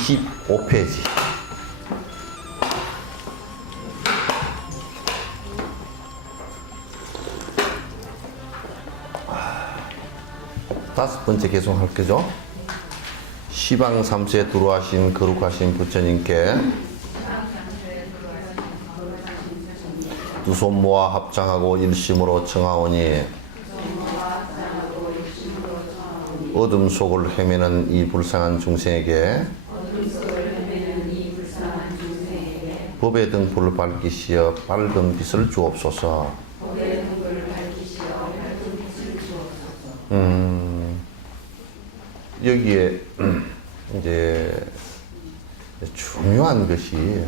25페이지. 다섯 번째 개송할 거죠. 시방 삼수에 들어와신 거룩하신 부처님께 두 손 모아 합장하고 일심으로 청하오니 어둠 속을 헤매는 이 불쌍한 중생에게 법의 등불을 밝히시어 밝은 빛을 주옵소서. 여기에 이제 중요한 것이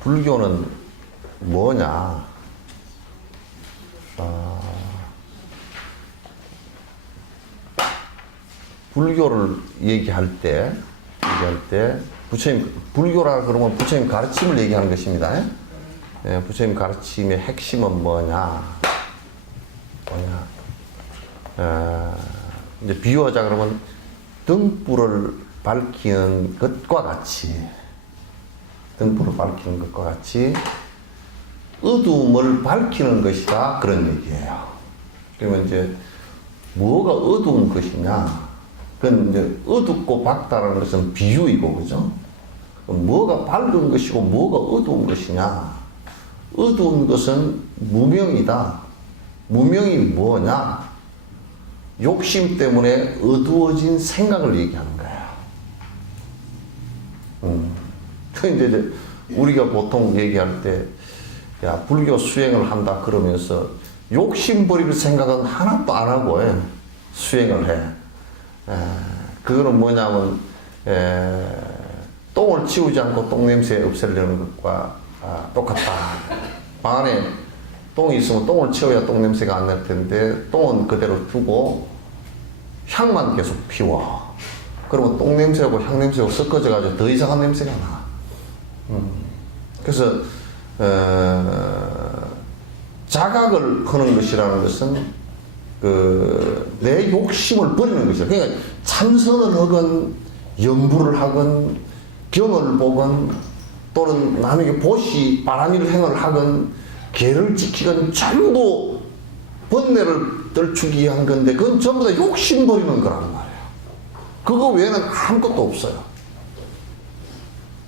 불교는 뭐냐? 불교를 얘기할 때 부처님 불교라 그러면 부처님 가르침을 얘기하는 것입니다. 부처님 가르침의 핵심은 뭐냐? 이제 비유하자 그러면 등불을 밝히는 것과 같이 어두움을 밝히는 것이다, 그런 얘기예요. 그러면 이제 뭐가 어두운 것이냐? 그건 이제 어둡고 밝다라는 것은 비유이고, 그죠? 뭐가 밝은 것이고 뭐가 어두운 것이냐? 어두운 것은 무명이다. 무명이 뭐냐? 욕심 때문에 어두워진 생각을 얘기하는 거야. 그 이제 우리가 보통 얘기할 때, 야, 불교 수행을 한다 그러면서 욕심 버릴 생각은 하나도 안 하고 수행을 해. 그거는 뭐냐면, 똥을 치우지 않고 똥 냄새 없애려는 것과 똑같다. 방 안에 똥이 있으면 똥을 치워야 똥 냄새가 안 날 텐데, 똥은 그대로 두고 향만 계속 피워. 그러면 똥 냄새하고 향 냄새하고 섞어져가지고 더 이상한 냄새가 나. 그래서 자각을 하는 것이라는 것은 내 욕심을 버리는 것이야. 그러니까 참선을 하건 염불을 하건 경을 보건 또는 남에게 보시 바람일 행을 하건 계를 지키건 전부 번뇌를 떨치기 위한 건데, 그건 전부 다 욕심 버리는 거란 말이에요. 그거 외에는 아무것도 없어요.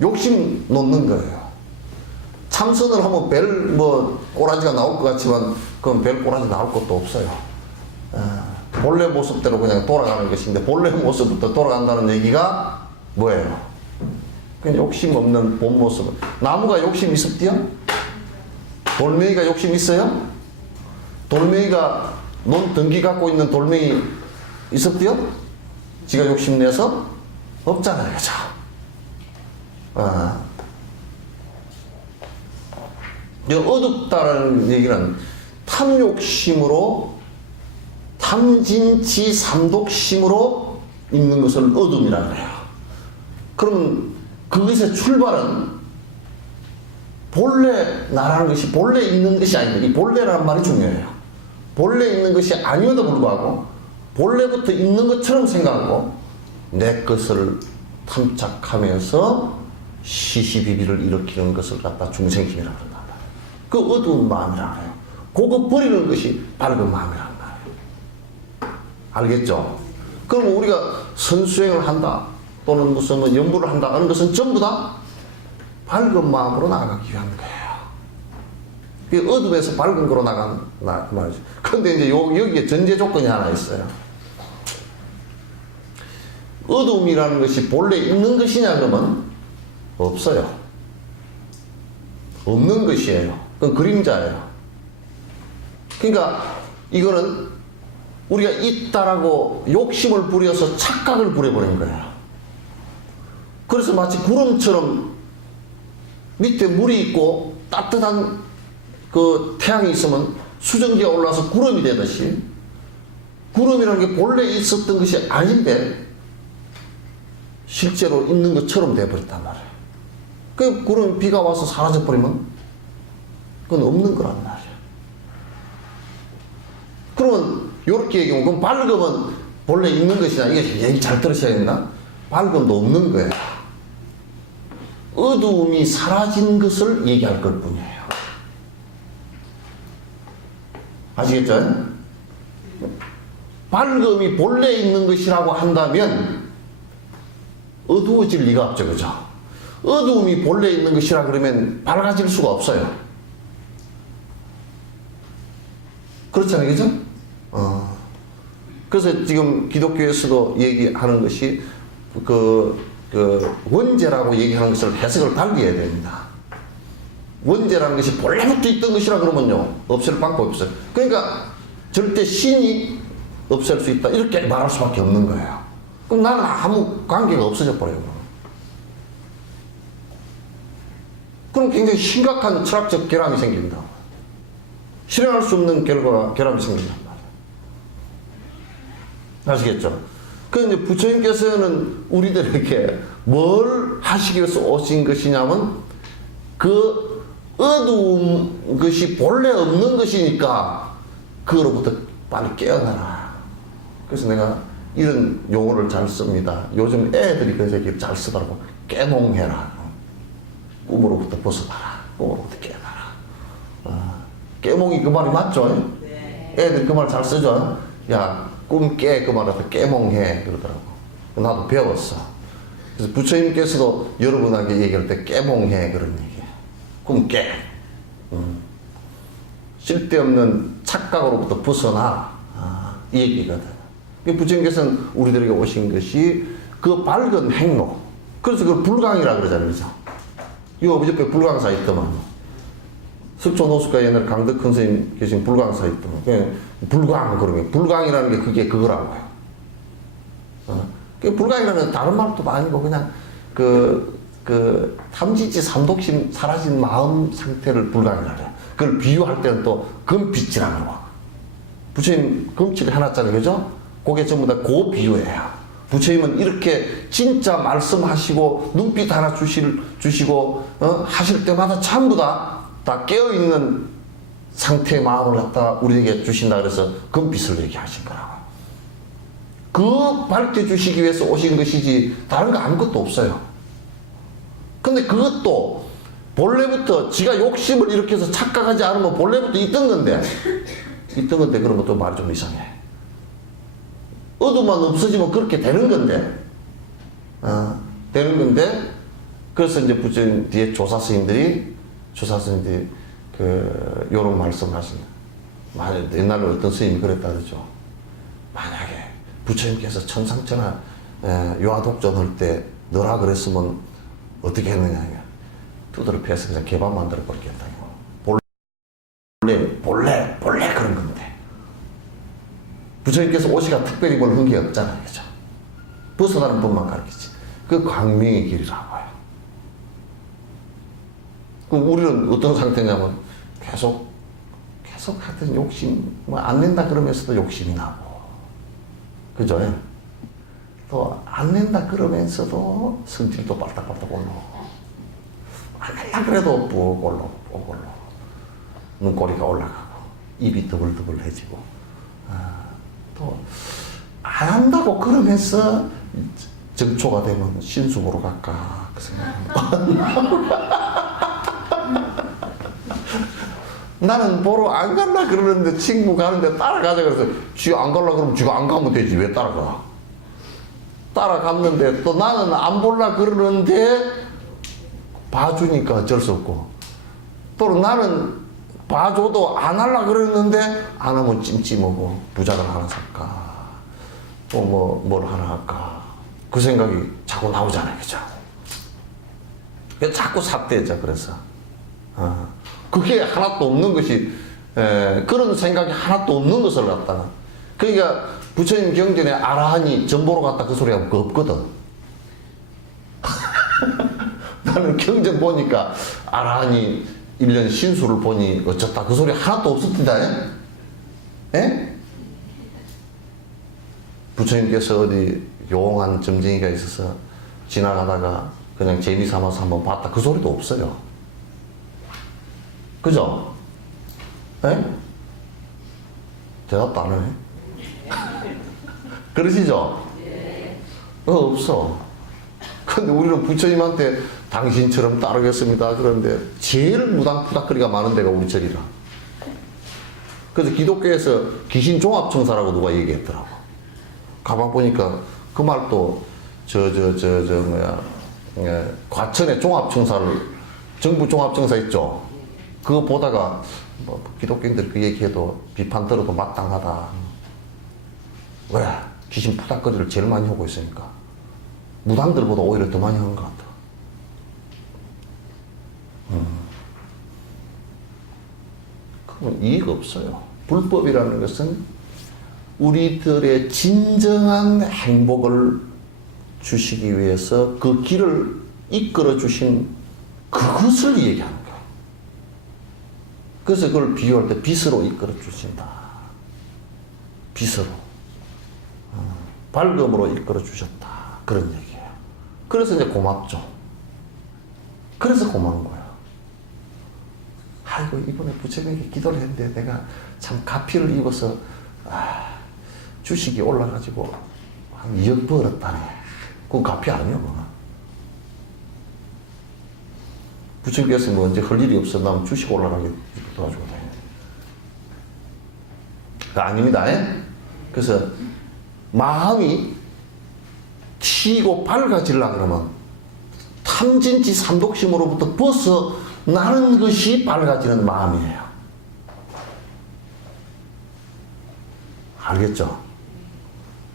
욕심 놓는 거예요. 참선을 하면 별 꼬라지가 나올 것 같지만 그건 별 꼬라지 나올 것도 없어요. 본래 모습대로 그냥 돌아가는 것인데, 본래 모습부터 돌아간다는 얘기가 뭐예요? 그냥 욕심 없는 본 모습. 나무가 욕심 있었디요? 돌멩이가 욕심 있어요? 돌멩이가 논 덩기 갖고 있는 돌멩이 있었디요? 지가 욕심내서? 없잖아요, 그죠? 어둡다는 얘기는 탐욕심으로, 탐진치 삼독심으로 있는 것을 어둠이라고 해요. 그러면 그것의 출발은 본래 나라는 것이 본래 있는 것이 아닙니다. 이 본래라는 말이 중요해요. 본래 있는 것이 아니어도 불구하고 본래부터 있는 것처럼 생각하고 내 것을 탐착하면서 시시비비를 일으키는 것을 갖다 중생심이라고 한단 말이에요. 그 어두운 마음이라고 해요. 그거 버리는 것이 밝은 마음이란 말이에요. 알겠죠? 그럼 우리가 선수행을 한다 또는 무슨 연부를 한다 하는 것은 전부 다 밝은 마음으로 나아가기 위한 거예요. 그 어둠에서 밝은 거로 나간 말이죠. 그런데 이제 여기에 전제 조건이 하나 있어요. 어둠이라는 것이 본래 있는 것이냐 그러면 없어요. 없는 것이에요. 그건 그림자예요. 그러니까 이거는 우리가 있다라고 욕심을 부려서 착각을 부려버린 거예요. 그래서 마치 구름처럼 밑에 물이 있고 따뜻한 그 태양이 있으면 수증기가 올라와서 구름이 되듯이, 구름이라는 게 본래 있었던 것이 아닌데 실제로 있는 것처럼 돼버렸단 말이에요. 그 구름이 비가 와서 사라져버리면 그건 없는 거란 말이에요. 그러면 이렇게 얘기하면, 그럼 밝으면 본래 있는 것이냐, 이게 얘기 잘 들으셔야 된다. 밝음도 없는 거예요. 어두움이 사라진 것을 얘기할 것 뿐이에요. 아시겠죠? 밝음이 본래 있는 것이라고 한다면 어두워질 리가 없죠. 그죠? 어두움이 본래 있는 것이라 그러면 밝아질 수가 없어요. 그렇잖아요. 그죠? 그래서 지금 기독교에서도 얘기하는 것이 원죄라고 얘기하는 것을 해석을 달리 해야 됩니다. 원죄라는 것이 본래부터 있던 것이라 그러면요, 없앨 방법이 없어요. 그러니까 절대 신이 없앨 수 있다, 이렇게 말할 수밖에 없는 거예요. 그럼 나는 아무 관계가 없어져 버려요. 그럼 굉장히 심각한 철학적 결함이 생긴다. 실행할 수 없는 결함이 생긴단 말이에요. 아시겠죠? 그런데 부처님께서는 우리들에게 뭘 하시기 위해서 오신 것이냐면, 그 어두운 것이 본래 없는 것이니까 그로부터 빨리 깨어나라. 그래서 내가 이런 용어를 잘 씁니다. 요즘 애들이 그 얘기를 잘 쓰더라고. 깨몽해라. 꿈으로부터 벗어나라. 꿈으로부터 깨어나라. 깨몽이 그 말이 맞죠? 네. 애들 그 말 잘 쓰죠? 야, 꿈 깨, 그 말한테 깨몽해. 그러더라고. 나도 배웠어. 그래서 부처님께서도 여러분에게 얘기할 때 깨몽해. 그런 얘기예요. 꿈 깨. 쓸데없는 착각으로부터 벗어나. 이 얘기거든. 부처님께서는 우리들에게 오신 것이 그 밝은 행로. 그래서 그걸 불광이라 그러잖아요. 그죠? 이 옆에 불광사 있더만. 석촌호수가 옛날 강덕 큰 스님 계신 불광사 있더만. 불광, 그러면. 불광이라는 게 그게 그거라고요. 불광이라는 다른 말도 아니고 그냥 탐지지 삼독심 사라진 마음 상태를 불광이라 그래요. 그걸 비유할 때는 또 금빛이라는 거. 부처님 금칠을 해놨잖아요. 그죠? 그게 전부 다 그 비유예요. 부처님은 이렇게 진짜 말씀하시고 눈빛 하나 주시고 하실 때마다 전부 다 깨어있는 상태의 마음을 갖다 우리에게 주신다 그래서 금빛을 얘기하신 거라고. 그 밝혀주시기 위해서 오신 것이지 다른 거 아무것도 없어요. 근데 그것도 본래부터 지가 욕심을 일으켜서 착각하지 않으면 본래부터 있던 건데 그러면 또 말이 좀 이상해. 어둠만 없어지면 그렇게 되는 건데 그래서 이제 부처님 뒤에 조사스님들이 요런 말씀을 하십니다. 옛날에 어떤 스님이 그랬다 그러죠. 만약에 부처님께서 천상천하 요하독전 할 때 너라 그랬으면 어떻게 했느냐. 두드러 패서 그냥 개밥 만들어 버리겠다. 본래 그런 건데. 부처님께서 오시가 특별히 뭘 한 게 없잖아요. 그죠? 벗어나는 법만 가르치지. 그 광명의 길이라고요. 그럼 우리는 어떤 상태냐면 계속 하여튼 욕심, 안 낸다 그러면서도 욕심이 나고. 그죠? 또 안 낸다 그러면서도 성질도 빨딱빨딱 올라오고. 안 낸다 그래도 푹 올라오고. 눈꼬리가 올라가고. 입이 더블더블해지고. 또 안 한다고 그러면서 정초가 되면 신수보로 갈까 그 생각합니다. 나는 보러 안 갈라 그러는데 친구 가는데 따라가자 그래서 쥐가 안 갈라 그러면 쥐가 안 가면 되지 왜 따라가. 따라갔는데 또 나는 안 볼라 그러는데 봐주니까 어쩔 수 없고 또 나는 봐줘도 안 하려 그랬는데 안 하면 찜찜하고 부작을 하나 살까 또 뭘 하나 할까 그 생각이 자꾸 나오잖아요. 그죠? 자꾸 삿대죠. 그래서 그게 하나도 없는 것이 그런 생각이 하나도 없는 것을 갖다가 그러니까 부처님 경전에 아라한이 전보로 갔다 그 소리가 없거든. 나는 경전 보니까 아라한이 1년 신수를 보니 어쩌다 그 소리 하나도 없었다. 예? 부처님께서 어디 용한 점쟁이가 있어서 지나가다가 그냥 재미 삼아서 한번 봤다 그 소리도 없어요. 그죠? 예? 대답도 안 하네. 그러시죠? 없어. 근데 우리는 부처님한테 당신처럼 따르겠습니다. 그런데 제일 무당푸닥거리가 많은 데가 우리 절이라. 그래서 기독교에서 귀신 종합청사라고 누가 얘기했더라고. 가만 보니까 그 말도 과천에 종합청사를, 정부 종합청사 있죠? 그거 보다가 뭐 기독교인들 그 얘기해도 비판 들어도 마땅하다. 왜? 귀신 푸닥거리를 제일 많이 하고 있으니까. 무당들보다 오히려 더 많이 하는 것 같아. 그건 이익 없어요. 불법이라는 것은 우리들의 진정한 행복을 주시기 위해서 그 길을 이끌어 주신 그것을 얘기하는 거예요. 그래서 그걸 비유할 때 빛으로 이끌어 주신다. 빛으로. 밝음으로 이끌어 주셨다. 그런 얘기예요. 그래서 이제 고맙죠. 그래서 고마운 거예요. 아이고, 이번에 부처님에게 기도를 했는데 내가 참 가피를 입어서 주식이 올라가지고 한 2억 벌었다네. 그건 가피 아니야, 그건. 부처님께서 뭐 언제 할 일이 없어. 나면 주식 올라가게 도와주고 다녀. 그거 아닙니다. 그래서 마음이 튀고 밝아지려고 그러면 탐진치 삼독심으로부터 벗어나는 것이 밝아지는 마음이에요. 알겠죠?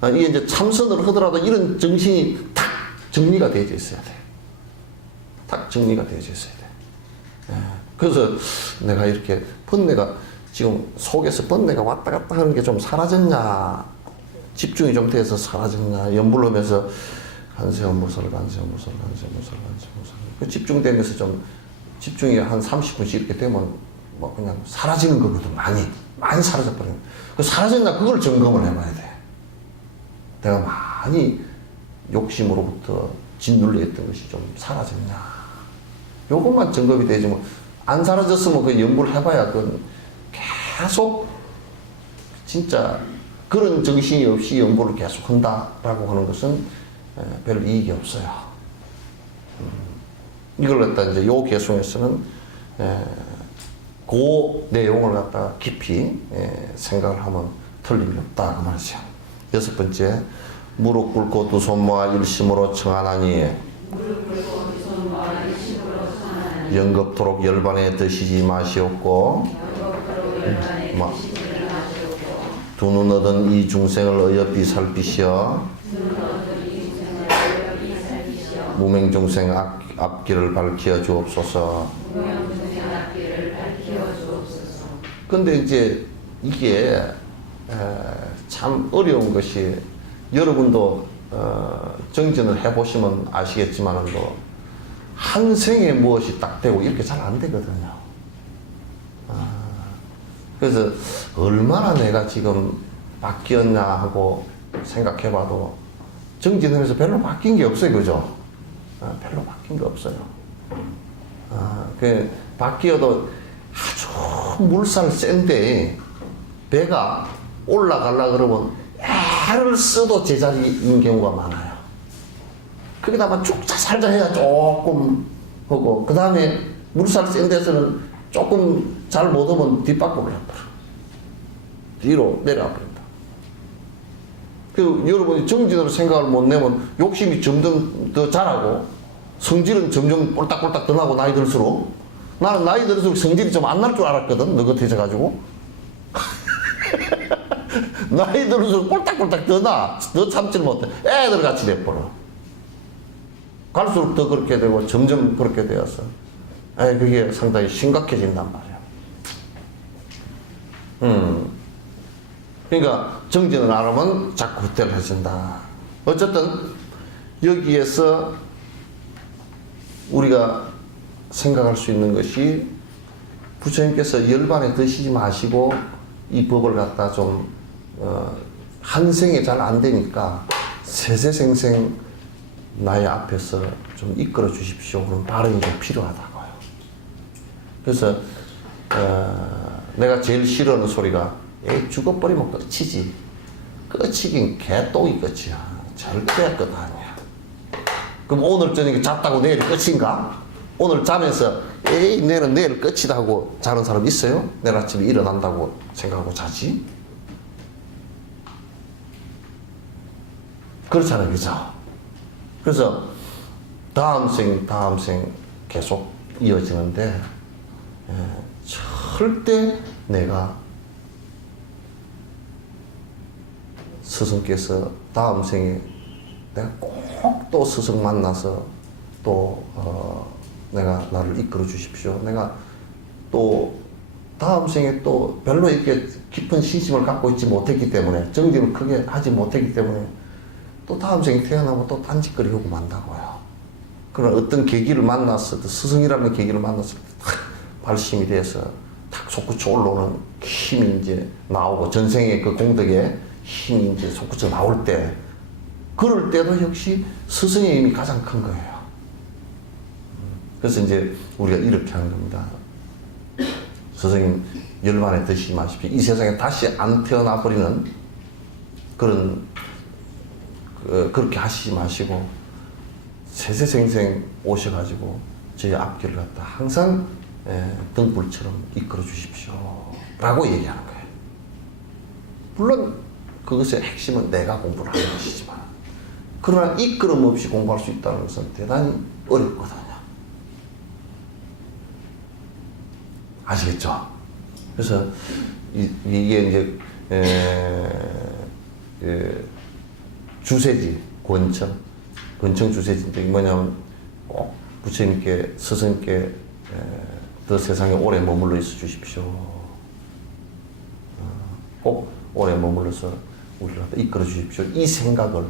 이게 이제 참선을 하더라도 이런 정신이 탁 정리가 되어져 있어야 돼. 탁 정리가 되어져 있어야 돼. 그래서 내가 이렇게 번뇌가 지금 속에서 번뇌가 왔다 갔다 하는 게 좀 사라졌냐, 집중이 좀 돼서 사라졌냐, 연불하면서 간세음무설 그 집중되면서 좀 집중이 한 30분씩 이렇게 되면 뭐 그냥 사라지는 거거든. 많이 사라져 버리는. 그 사라졌나 그걸 점검을 해봐야 돼. 내가 많이 욕심으로부터 짓눌려 있던 것이 좀 사라졌냐. 요것만 점검이 되지 뭐 안 사라졌으면 그 연불 해봐야 그건 계속 진짜 그런 정신이 없이 연보를 계속 한다라고 하는 것은 별 이익이 없어요. 이걸 갖다 이제 요 개송에서는 그 내용을 갖다가 깊이 생각을 하면 틀림이 없다 그 말이죠. 여섯 번째, 무릎 꿇고 두 손 모아 일심으로 청하나니 영겁토록 열반에 드시지 마시옵고 두 눈 얻은 이 중생을 어여삐 살피시어 무명중생 앞길을 밝혀 주옵소서. 근데 이제 이게 참 어려운 것이 여러분도 정진을 해보시면 아시겠지만 한 생에 무엇이 딱 되고 이렇게 잘 안 되거든요. 그래서 얼마나 내가 지금 바뀌었냐 하고 생각해봐도 정진하면서 별로 바뀐 게 없어요. 그죠? 별로 바뀐 게 없어요. 그 바뀌어도 아주 물살 센데 배가 올라가려 그러면 애를 써도 제자리인 경우가 많아요. 거기다가 쭉 살살 해야 조금 하고 그 다음에 물살 센 데서는 조금 잘 못하면 뒷바퀴를 해버려. 뒤로 내려와 버린다. 그 여러분이 정진으로 생각을 못 내면 욕심이 점점 더 자라고 성질은 점점 꼴딱꼴딱 더 나고 나이 들수록 나는 나이 들수록 성질이 좀 안 날 줄 알았거든. 너긋해져가지고 나이 들수록 꼴딱꼴딱 더 나. 더 참지를 못해. 애들같이 돼버려. 갈수록 더 그렇게 되고 점점 그렇게 되어서 그게 상당히 심각해진단 말이야. 그러니까 정진을 안 하면 자꾸 후퇴해진다. 어쨌든 여기에서 우리가 생각할 수 있는 것이 부처님께서 열반에 드시지 마시고 이 법을 갖다 좀 한 생에 잘 안 되니까 세세생생 나의 앞에서 좀 이끌어 주십시오. 그런 발언이 좀 필요하다고요. 그래서 내가 제일 싫어하는 소리가 죽어버리면 끝이지. 끝이긴 개똥이 끝이야. 절대 끝 아니야. 그럼 오늘 저녁에 잤다고 내일 끝인가? 오늘 자면서 에이 내일은 내일 끝이다 하고 자는 사람 있어요? 내일 아침에 일어난다고 생각하고 자지? 그렇잖아요, 그죠? 그래서 다음 생 계속 이어지는데 절대 내가 스승께서 다음 생에 내가 꼭 또 스승 만나서 또 내가 나를 이끌어 주십시오. 내가 또 다음 생에 또 별로 이렇게 깊은 신심을 갖고 있지 못했기 때문에 정진을 크게 하지 못했기 때문에 또 다음 생에 태어나면 또 딴짓거리하고 만다고요. 그런 어떤 계기를 만났을 때 스승이라는 계기를 만났을 때 탁 발심이 돼서 탁 솟구쳐 올라오는 힘이 이제 나오고 전생의 그 공덕에 힘이 이제 솟구쳐 나올 때 그럴 때도 역시 스승의 힘이 가장 큰 거예요. 그래서 이제 우리가 이렇게 하는 겁니다. 스승님 열반에 드시지 마십시오. 이 세상에 다시 안 태어나 버리는 그런 그렇게 하시지 마시고 세세생생 오셔가지고 저희 앞길을 갖다 항상 등불처럼 이끌어 주십시오 라고 얘기하는 거예요. 물론 그것의 핵심은 내가 공부를 하는 것이지만 그러나 이끌음 없이 공부할 수 있다는 것은 대단히 어렵거든요. 아시겠죠? 그래서 이게 이제 주세지 권청 주세지인데 뭐냐면 꼭 부처님께 스승께 더 세상에 오래 머물러 있어 주십시오. 꼭 오래 머물러서 우리를 이끌어 주십시오. 이 생각을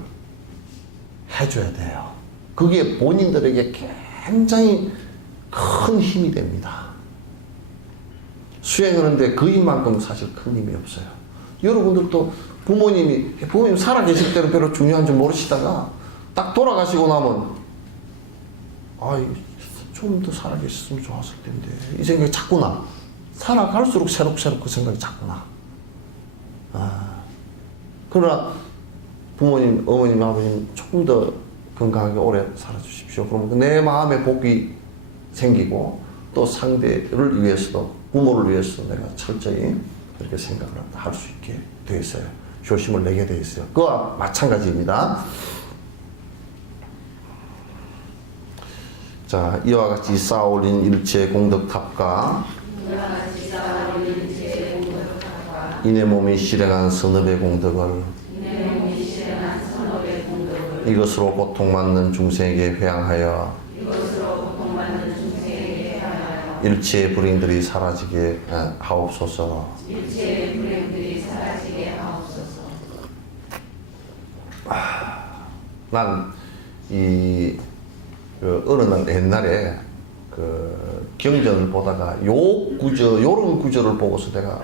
해줘야 돼요. 그게 본인들에게 굉장히 큰 힘이 됩니다. 수행하는데 그 힘만큼 사실 큰 힘이 없어요. 여러분들도 부모님 살아계실 때는 별로 중요한 줄 모르시다가 딱 돌아가시고 나면 좀 더 살아계셨으면 좋았을 텐데 이 생각이 자꾸 나. 살아갈수록 새록새록 그 생각이 자꾸 나. 그러나 부모님, 어머님, 아버님 조금 더 건강하게 오래 살아주십시오. 그러면 내 마음에 복이 생기고 또 상대를 위해서도 부모를 위해서도 내가 철저히 그렇게 생각을 할 수 있게 되어 있어요. 효심을 내게 되어 있어요. 그와 마찬가지입니다. 자, 이와 같이 쌓아올린 일체 공덕탑과 이내 몸이 실행한 선업의 공덕을 이것으로 고통받는 중생에게 회양하여 일체의 불행들이 사라지게 하옵소서. 난 어느 날 옛날에 경전을 보다가 요런 구절을 보고서 내가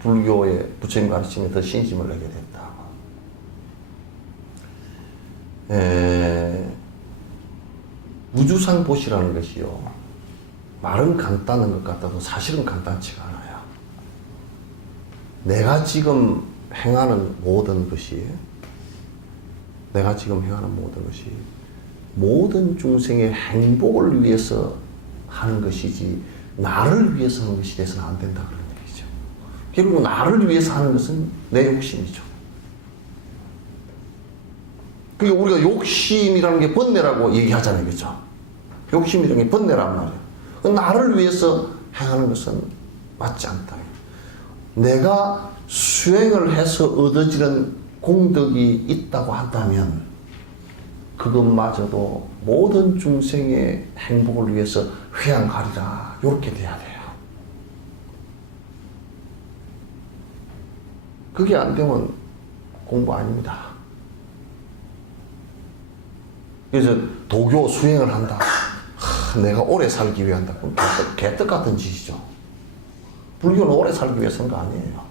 불교의 부처님 가르침에 더 신심을 내게 됐다. 무주상 보시라는 것이요. 말은 간단한 것 같아도 사실은 간단치가 않아요. 내가 지금 행하는 모든 것이 모든 중생의 행복을 위해서 하는 것이지 나를 위해서 하는 것이 돼서는 안 된다 그런 얘기죠. 결국 나를 위해서 하는 것은 내 욕심이죠. 그게 우리가 욕심이라는 게 번뇌라고 얘기하잖아요. 그죠? 욕심이라는 게 번뇌란 말이에요. 나를 위해서 행하는 것은 맞지 않다. 내가 수행을 해서 얻어지는 공덕이 있다고 한다면 그것마저도 모든 중생의 행복을 위해서 회양하리라. 이렇게 돼야 돼요. 그게 안 되면 공부 아닙니다. 그래서 도교 수행을 한다. 내가 오래 살기 위해 한다. 그럼 개떡 같은 짓이죠. 불교는 오래 살기 위해 산 거 아니에요.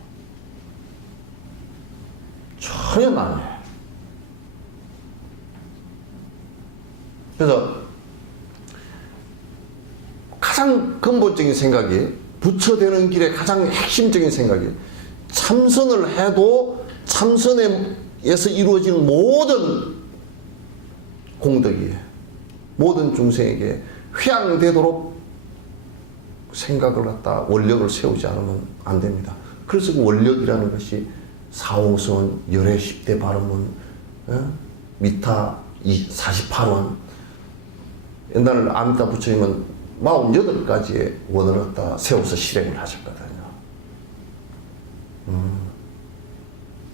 전혀 아니에요. 그래서 가장 근본적인 생각이 부처되는 길의 가장 핵심적인 생각이 참선을 해도 참선에서 이루어지는 모든 공덕이 모든 중생에게 회양되도록 생각을 갖다 원력을 세우지 않으면 안 됩니다. 그래서 그 원력이라는 것이 사홍선, 열애 10대 발음은, 미타 48원, 옛날 아미타 부처님은 48가지의 원을 갖다 세워서 실행을 하셨거든요.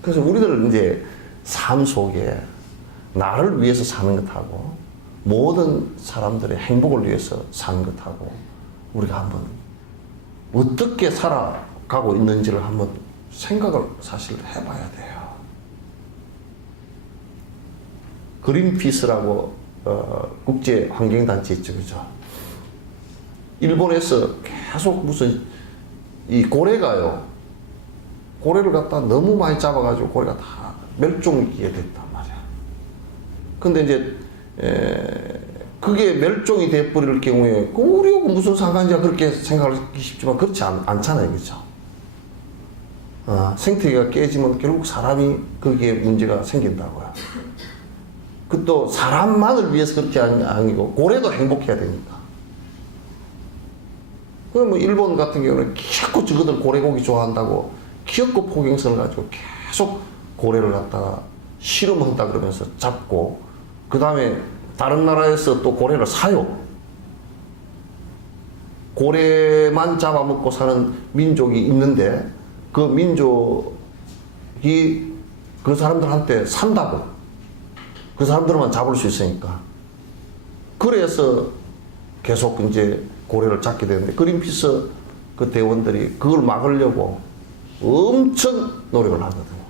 그래서 우리들 이제 삶 속에 나를 위해서 사는 것하고 모든 사람들의 행복을 위해서 사는 것하고 우리가 한번 어떻게 살아가고 있는지를 한번 생각을 사실 해봐야 돼요. 그린피스라고 국제 환경단체 있죠, 그죠? 일본에서 계속 무슨 이 고래가요, 고래를 갖다 너무 많이 잡아가지고 고래가 다 멸종위기에 됐단 말이야. 근데 이제 그게 멸종이 돼버릴 경우에 우리하고 무슨 상관이야 그렇게 생각하기 쉽지만 그렇지 않잖아요, 그죠? 생태계가 깨지면 결국 사람이 거기에 문제가 생긴다고요. 그 또 사람만을 위해서 그렇게 아니고 고래도 행복해야 되니까. 그 뭐 일본 같은 경우는 자꾸 저거들 고래고기 좋아한다고 기업고 포경선을 가지고 계속 고래를 갖다가 실험한다 그러면서 잡고 그 다음에 다른 나라에서 또 고래를 사요. 고래만 잡아먹고 사는 민족이 있는데 그 민족이 그 사람들한테 산다고. 그 사람들만 잡을 수 있으니까. 그래서 계속 이제 고래를 잡게 되는데 그린피스 그 대원들이 그걸 막으려고 엄청 노력을 하거든요.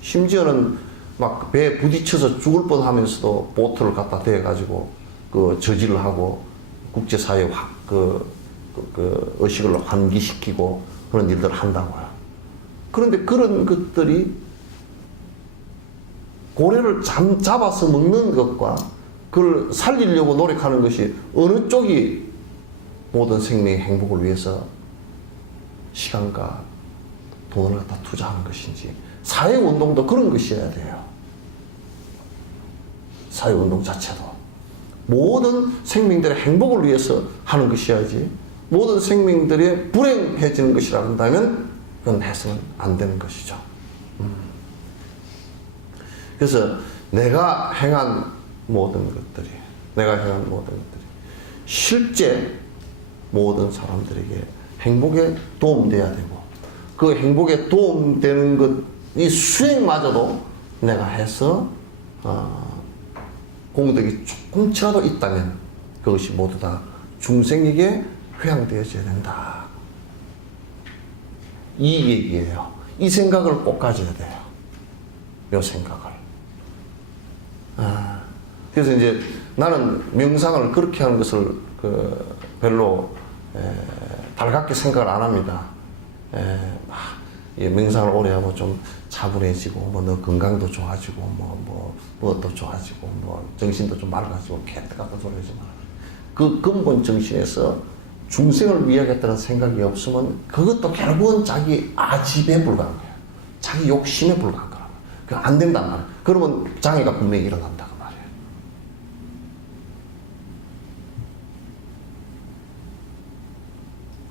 심지어는 막 배에 부딪혀서 죽을 뻔 하면서도 보트를 갖다 대가지고 그 저지를 하고 국제사회에 그 의식을 환기시키고 그런 일들을 한다고요. 그런데 그런 것들이 고래를 잡아서 먹는 것과 그걸 살리려고 노력하는 것이 어느 쪽이 모든 생명의 행복을 위해서 시간과 돈을 갖다 투자하는 것인지 사회운동도 그런 것이어야 돼요. 사회운동 자체도 모든 생명들의 행복을 위해서 하는 것이어야지 모든 생명들이 불행해지는 것이라 한다면 그건 해서는 안 되는 것이죠. 그래서 내가 행한 모든 것들이 실제 모든 사람들에게 행복에 도움돼야 되고 그 행복에 도움되는 것이 수행마저도 내가 해서 공덕이 조금치라도 있다면 그것이 모두 다 중생에게 회양되어져야 된다. 이 얘기예요. 이 생각을 꼭 가져야 돼요. 이 생각을. 그래서 이제 나는 명상을 그렇게 하는 것을 별로 달갑게 생각을 안 합니다. 명상을 오래 하면 좀 차분해지고 뭐 너 건강도 좋아지고 뭐도 좋아지고 뭐 정신도 좀 맑아지고 개떡 같은 소리 하지 마. 그 근본 정신에서 중생을 위하겠다는 생각이 없으면 그것도 결국은 자기 아집에 불과한 거예요. 자기 욕심에 불과한 거예요. 그거 안 된단 말이에요. 그러면 장애가 분명히 일어난다 그 말이에요.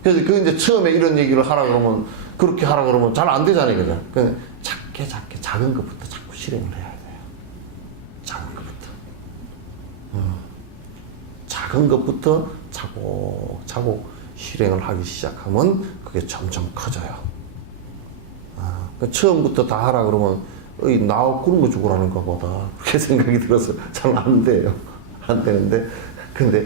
그래서 그 이제 처음에 이런 얘기를 하라 그러면 그렇게 하라 그러면 잘 안 되잖아요, 그죠? 그냥 작게 작은 것부터 자꾸 실행을 해야 돼요. 작은 것부터. 작은 것부터 차곡차곡 실행을 하기 시작하면 그게 점점 커져요. 처음부터 다 하라 그러면 나 굶어 죽으라는 것보다 그렇게 생각이 들어서 잘 안 돼요. 안 되는데 근데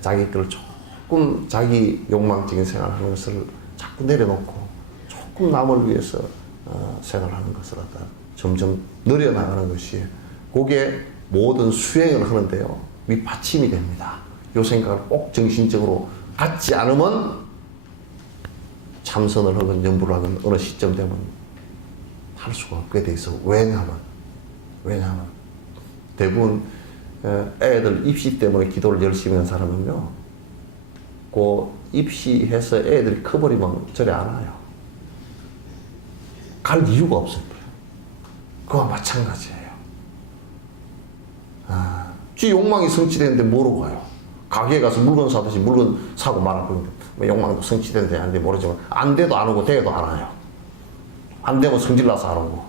자기 걸 조금 자기 욕망적인 생활하는 것을 자꾸 내려놓고 조금 남을 위해서 생활하는 것을 갖다 점점 늘려나가는 것이 그게 모든 수행을 하는데요 밑받침이 됩니다. 이 생각을 꼭 정신적으로 갖지 않으면 참선을 하건 연부를 하건 어느 시점 되면 할 수가 없게 돼 있어. 왜냐하면 대부분 애들 입시 때문에 기도를 열심히 하는 사람은요 그 입시해서 애들이 커버리면 저리 안 와요. 갈 이유가 없어요. 그와 마찬가지예요. 지 욕망이 성취되는데 뭐로 가요? 가게에 가서 물건 사듯이 물건 사고 말아버리는데 뭐 욕망도 성취되는데 안 돼 모르지만 안 돼도 안 오고 돼도 안 와요. 안 되면 성질나서 안 오고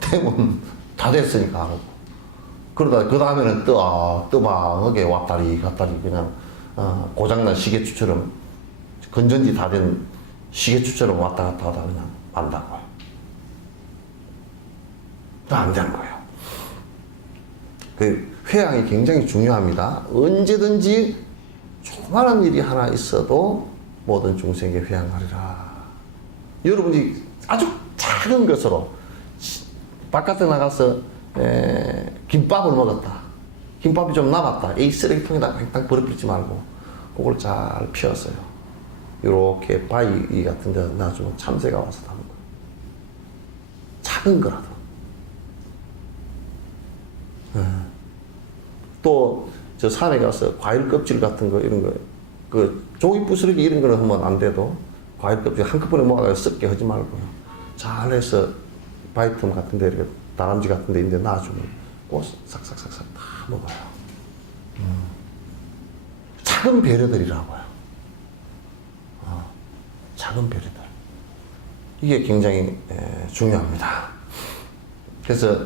되면 다 됐으니까 안 오고 그러다 그 다음에는 뜨방하게 왔다리 갔다리 그냥 고장난 시계추처럼 건전지 다 된 시계추처럼 왔다 갔다 하다 그냥 만다고요. 안 되는 거예요. 그 회양이 굉장히 중요합니다. 언제든지 조그마한 일이 하나 있어도 모든 중생에게 회양하리라. 여러분이 아주 작은 것으로 바깥에 나가서 김밥을 먹었다. 김밥이 좀 남았다. 이 쓰레기통에다 횡탕 버려버리지 말고 그걸 잘 피웠어요. 이렇게 바위 같은 데 놔주면 참새가 와서 담은 거예요. 작은 거라도. 또 저 산에 가서 과일 껍질 같은 거 이런 거 그 종이 부스러기 이런 거는 하면 안 돼도 과일 껍질 한꺼번에 모아서 썩게 하지 말고요. 잘해서 바위틈 같은 데 이렇게 다람쥐 같은 데 있는데 놔주면 꼭 싹싹싹싹 다 먹어요. 작은 배려들이라고요. 작은 배려들. 이게 굉장히 중요합니다. 그래서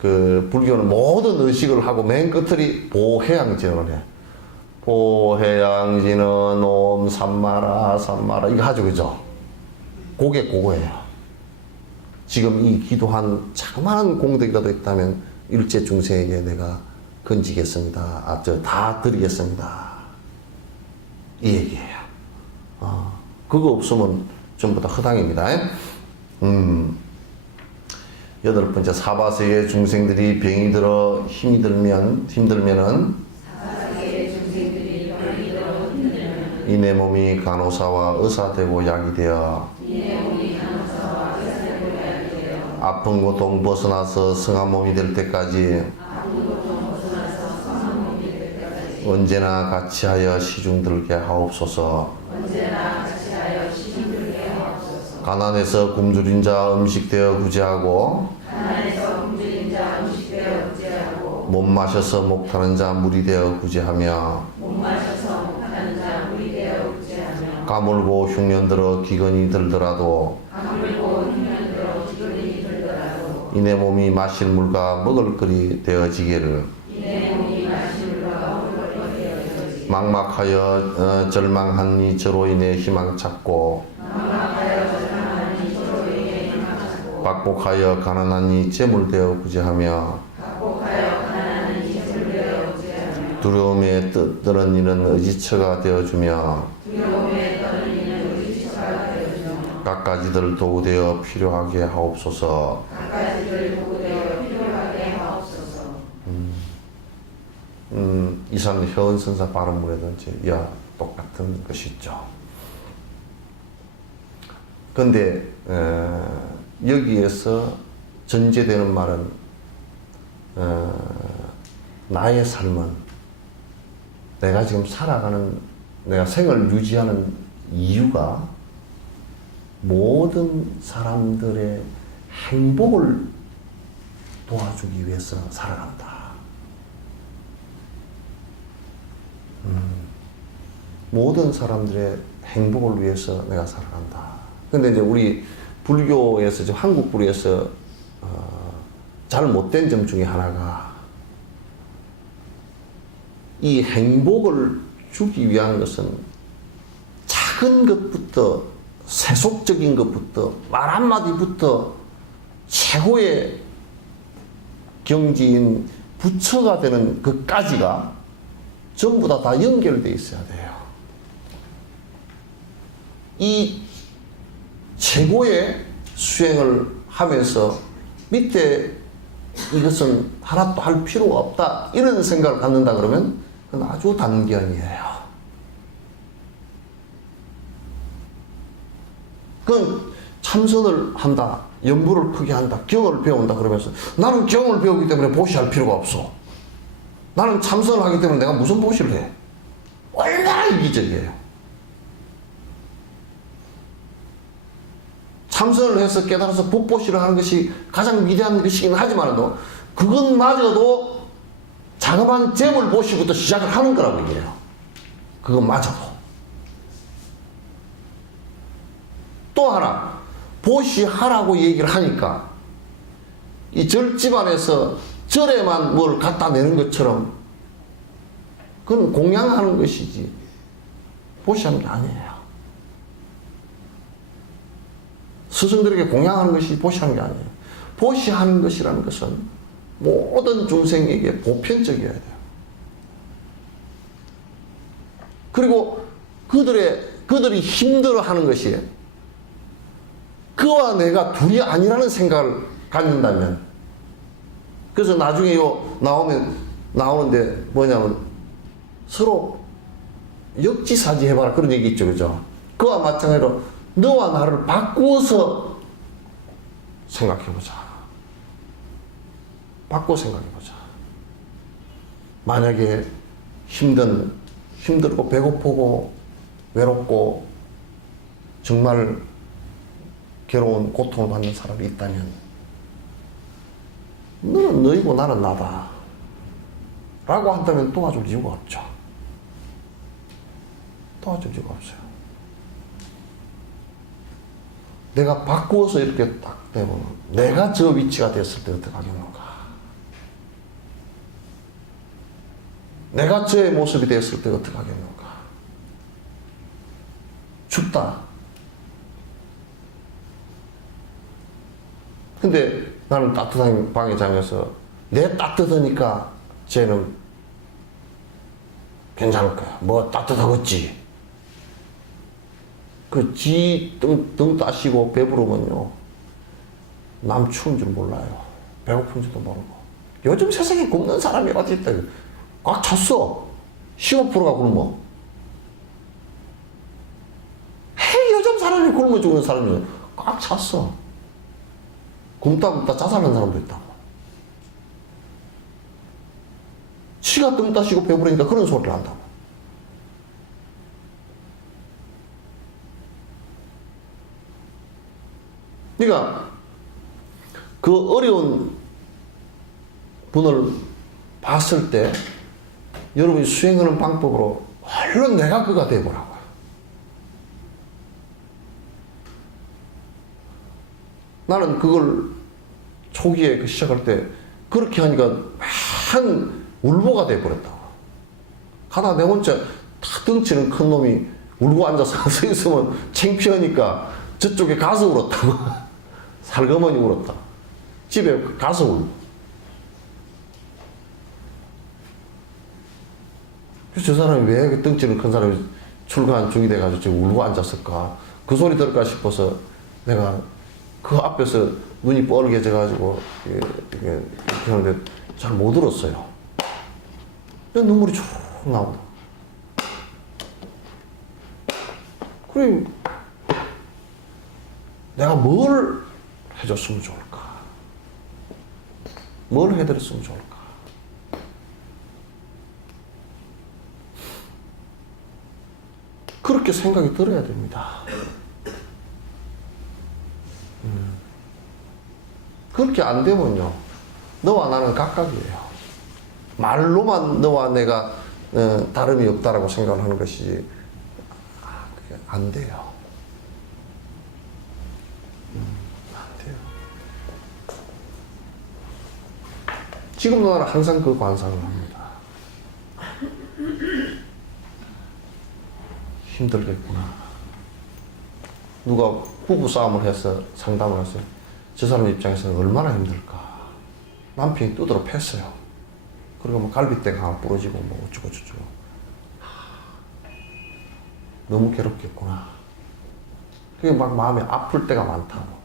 그 불교는 모든 의식을 하고 맨 끝을 보해양진을 해. 보해양진은 옴 삼마라 삼마라 이거 하죠, 그죠? 그거예요. 지금 이 기도한 자그마한 공덕이라도 있다면 일체 중생에게 내가 건지겠습니다. 다 드리겠습니다. 이 얘기예요. 그거 없으면 전부 다 허당입니다. 여덟 번째, 사바세의 중생들이 병이 들어 힘들면은 이 내 몸이 간호사와 의사 되고 약이 되어 아픈 고통 벗어나서 성한 몸이 될 때까지 언제나 같이 하여 시중들게 하옵소서. 가난해서 굶주린 자 음식되어 구제하고 못 마셔서 목타는 자 물이 되어 구제하며 가물고 흉년 들어 기근이 들더라도 이내 몸이 마실 물과 먹을 거리 되어지기를 막막하여 절망한 이 저로 인해 희망 찾고 박복하여 가난한 이 재물되어 구제하며 두려움에 떠는 이는 의지처가 되어주며 갖가지들 도구되어 필요하게 하옵소서. 이산 효은선사 발언문에도 이제 이와 똑같은 것이 있죠. 근데 여기에서 전제되는 말은 나의 삶은 내가 지금 살아가는 내가 생을 유지하는 이유가 모든 사람들의 행복을 도와주기 위해서 살아간다. 모든 사람들의 행복을 위해서 내가 살아간다. 근데 이제 우리 불교에서, 지금 한국 불교에서 잘 못된 점 중에 하나가 이 행복을 주기 위한 것은 작은 것부터 세속적인 것부터 말 한마디부터 최고의 경지인 부처가 되는 것까지가 전부 다 연결되어 있어야 돼요. 이 최고의 수행을 하면서 밑에 이것은 하나도 할 필요가 없다 이런 생각을 갖는다 그러면 그건 아주 단견이에요. 그건 참선을 한다, 연부를 크게 한다, 경을 배운다 그러면서 나는 경을 배우기 때문에 보시할 필요가 없어. 나는 참선을 하기 때문에 내가 무슨 보시를 해. 얼마나 이기적이에요. 참선을 해서 깨달아서 법보시를 하는 것이 가장 위대한 것이긴 하지만도 그것마저도 자그마한 재물 보시부터 시작을 하는 거라고 얘기해요. 그것마저도. 또 하나 보시하라고 얘기를 하니까 이 절집안에서 절에만 뭘 갖다 내는 것처럼 그건 공양하는 것이지 보시하는 게 아니에요. 스승들에게 공양하는 것이 보시하는 게 아니에요. 보시하는 것이라는 것은 모든 중생에게 보편적이어야 돼요. 그리고 그들이 힘들어하는 것이 그와 내가 둘이 아니라는 생각을 갖는다면, 그래서 나중에 나오는데 뭐냐면 서로 역지사지 해봐라 그런 얘기 있죠, 그죠? 그와 마찬가지로 너와 나를 바꾸어서 생각해보자. 바꿔 생각해보자. 만약에 힘들고 배고프고 외롭고 정말 괴로운 고통을 받는 사람이 있다면 너는 너이고 나는 나다 라고 한다면 도와줄 이유가 없죠. 도와줄 이유가 없어요. 내가 바꾸어서 이렇게 딱 되면 내가 저 위치가 됐을 때 어떻게 하겠는가? 내가 저의 모습이 됐을 때 어떻게 하겠는가? 춥다. 근데 나는 따뜻한 방에 자면서 내 따뜻하니까 쟤는 괜찮을 거야. 뭐 따뜻하겠지. 그 지 등 따시고 배부르면요 남 추운 줄 몰라요. 배고픈 줄도 모르고. 요즘 세상에 굶는 사람이 어디 있다. 꽉 찼어. 15%가 굶어. 요즘 사람이 굶어 죽는 사람이 꽉 찼어. 굶다 자살하는 사람도 있다고. 지가 등 따시고 배부르니까 그런 소리를 한다고. 그러니까 그 어려운 분을 봤을 때 여러분이 수행하는 방법으로 얼른 내가 그가 되어보라고요. 나는 그걸 초기에 시작할 때 그렇게 하니까 한 울보가 되어버렸다고. 하다 내 혼자 다 덩치는 큰 놈이 울고 앉아서 서 있으면 창피하니까 저쪽에 가서 울었다고. 살그머니 울었다. 집에 가서 울고. 그래서 저 사람이 왜 덩치는 큰 사람이 출근 중이 돼가지고 지금 울고 앉았을까? 그 소리 들을까 싶어서 내가 그 앞에서 눈이 뻘개져가지고 이렇게 하는데 잘 못 울었어요. 눈물이 쭉 나온다. 그래, 내가 뭘 해줬으면 좋을까? 뭘 해드렸으면 좋을까? 그렇게 생각이 들어야 됩니다. 그렇게 안 되면요, 너와 나는 각각이에요. 말로만 너와 내가 다름이 없다라고 생각을 하는 것이지, 그게 안 돼요. 안 돼요. 지금도 나는 항상 그 관상을 합니다. 힘들겠구나. 누가 부부 싸움을 해서 상담을 했어요. 저 사람 입장에서는 얼마나 힘들까. 남편이 두드러 팼어요. 그리고 뭐 갈비뼈가 하나 부러지고 뭐 어쩌고 저쩌고. 너무 괴롭겠구나. 그게 막 마음이 아플 때가 많다고.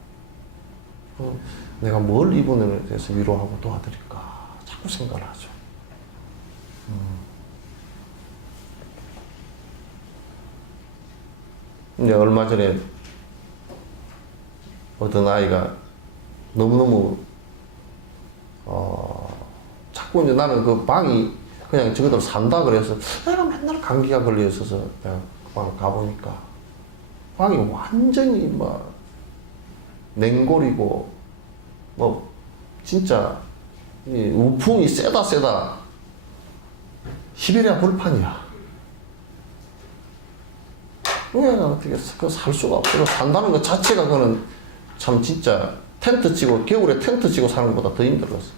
내가 뭘 이분에 대해서 위로하고 도와드릴까 자꾸 생각을 하죠. 이제 얼마 전에 어떤 아이가 너무너무 자꾸 이제 나는 그 방이 그냥 저기들 산다 그래서 내가 맨날 감기가 걸려 있어서 내가 그 방 가보니까 방이 완전히 막 냉골이고 뭐 진짜 이 우풍이 세다 시베리아 불판이야. 그냥 어떻게 살 수가 없어. 산다는 것 자체가 그는 참 진짜 텐트 치고 겨울에 텐트 치고 사는 것보다 더 힘들었어.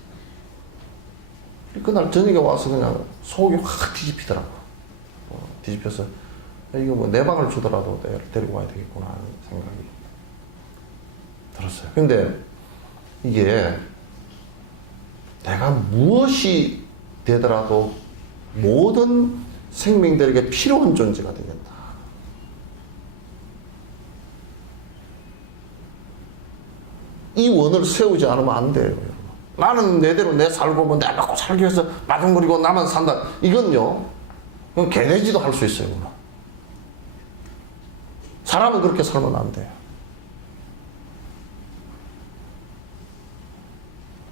그날 저녁에 와서 그냥 속이 확 뒤집히더라고. 뒤집혀서 이거 뭐 내 방을 주더라도 내가 데리고 와야 되겠구나 하는 생각이 들었어요. 근데 이게 내가 무엇이 되더라도 모든 생명들에게 필요한 존재가 되겠다. 이 원을 세우지 않으면 안 돼요. 여러분. 나는 내대로 내 살고 뭐 내 먹고 살기 위해서 마중거리고 나만 산다. 이건요. 그건 개돼지도 할 수 있어요. 그럼. 사람은 그렇게 살면 안 돼요.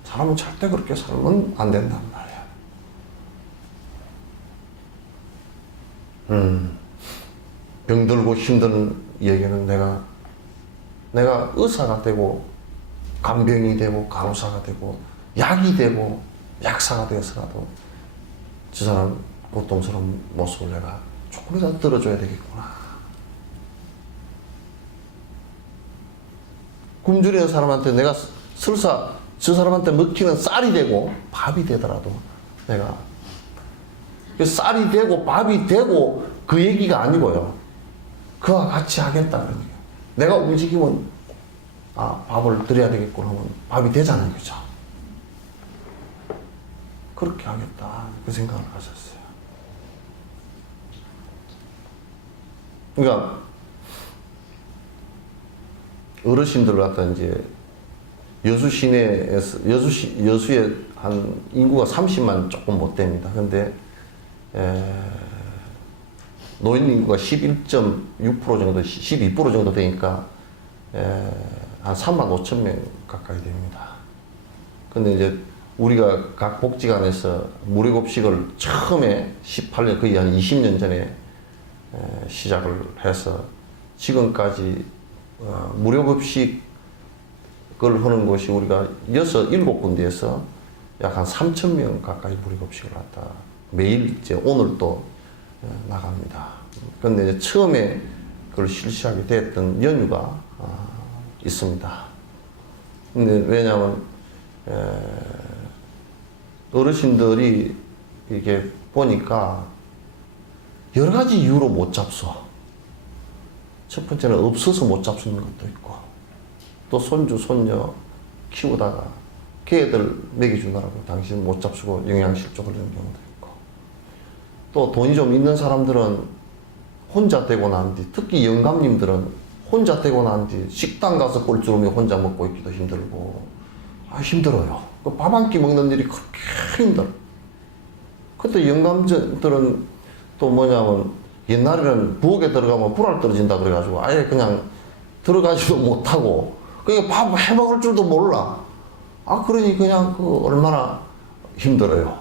사람은 절대 그렇게 살면 안 된단 말이야. 병들고 힘든 얘기는 내가 의사가 되고 간병이 되고 간호사가 되고 약이 되고 약사가 되어서라도 저 사람 고통스러운 모습을 내가 조금이라도 들어줘야 되겠구나. 굶주리는 사람한테 내가 설사 저 사람한테 먹히는 쌀이 되고 밥이 되더라도 내가 쌀이 되고 밥이 되고 그 얘기가 아니고요. 그와 같이 하겠다 그런 얘기예요. 내가 움직이면 밥을 드려야 되겠구나 하면 밥이 되잖아요. 그죠? 그렇게 하겠다. 그 생각을 하셨어요. 그러니까 어르신들 갖다 이제 여수 시내에서 여수에 한 인구가 30만 조금 못 됩니다. 근데 노인 인구가 11.6% 정도, 12% 정도 되니까 한 3만 5천 명 가까이 됩니다. 근데 이제 우리가 각 복지관에서 무료급식을 처음에 18년, 거의 한 20년 전에 시작을 해서 지금까지 무료급식을 하는 곳이 우리가 7군데에서 약 한 3천 명 가까이 무료급식을 갖다 매일 이제 오늘 또 나갑니다. 그런데 이제 처음에 그걸 실시하게 됐던 연유가 있습니다. 근데 왜냐하면 어르신들이 이렇게 보니까 여러 가지 이유로 못 잡숴. 첫 번째는 없어서 못 잡수는 것도 있고, 또 손주, 손녀 키우다가 걔들 먹여주느라고 당신 못 잡수고 영양실조 걸리는 경우도 있고, 또 돈이 좀 있는 사람들은 혼자 되고 난 뒤, 특히 영감님들은 혼자 되고 난 뒤 식당 가서 꼴주름이 혼자 먹고 있기도 힘들고, 힘들어요. 밥 한 끼 먹는 일이 그렇게 힘들어. 그때 영감들은 또 뭐냐면 옛날에는 부엌에 들어가면 불알 떨어진다 그래가지고 아예 그냥 들어가지도 못하고, 그러니까 밥 해먹을 줄도 몰라. 그러니 그냥 얼마나 힘들어요.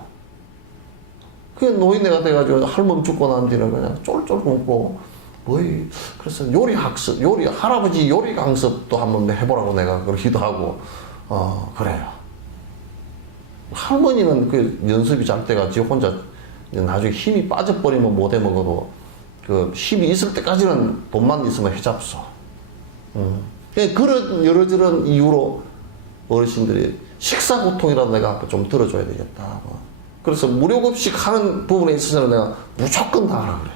그 노인네가 돼가지고 할멈 죽고 난 뒤는 그냥 쫄쫄 굶고, 그래서 할아버지 요리 강습도 한번 해보라고 내가 그러기도 하고, 그래요. 할머니는 그 연습이 잘 돼가 지 혼자 나중에 힘이 빠져버리면 못 해먹어도 그 힘이 있을 때까지는 돈만 있으면 해잡숴. 그런 여러저런 이유로 어르신들이 식사 고통이라도 내가 좀 들어줘야 되겠다. 그래서 무료급식 하는 부분에 있어서는 내가 무조건 다 하라 그래.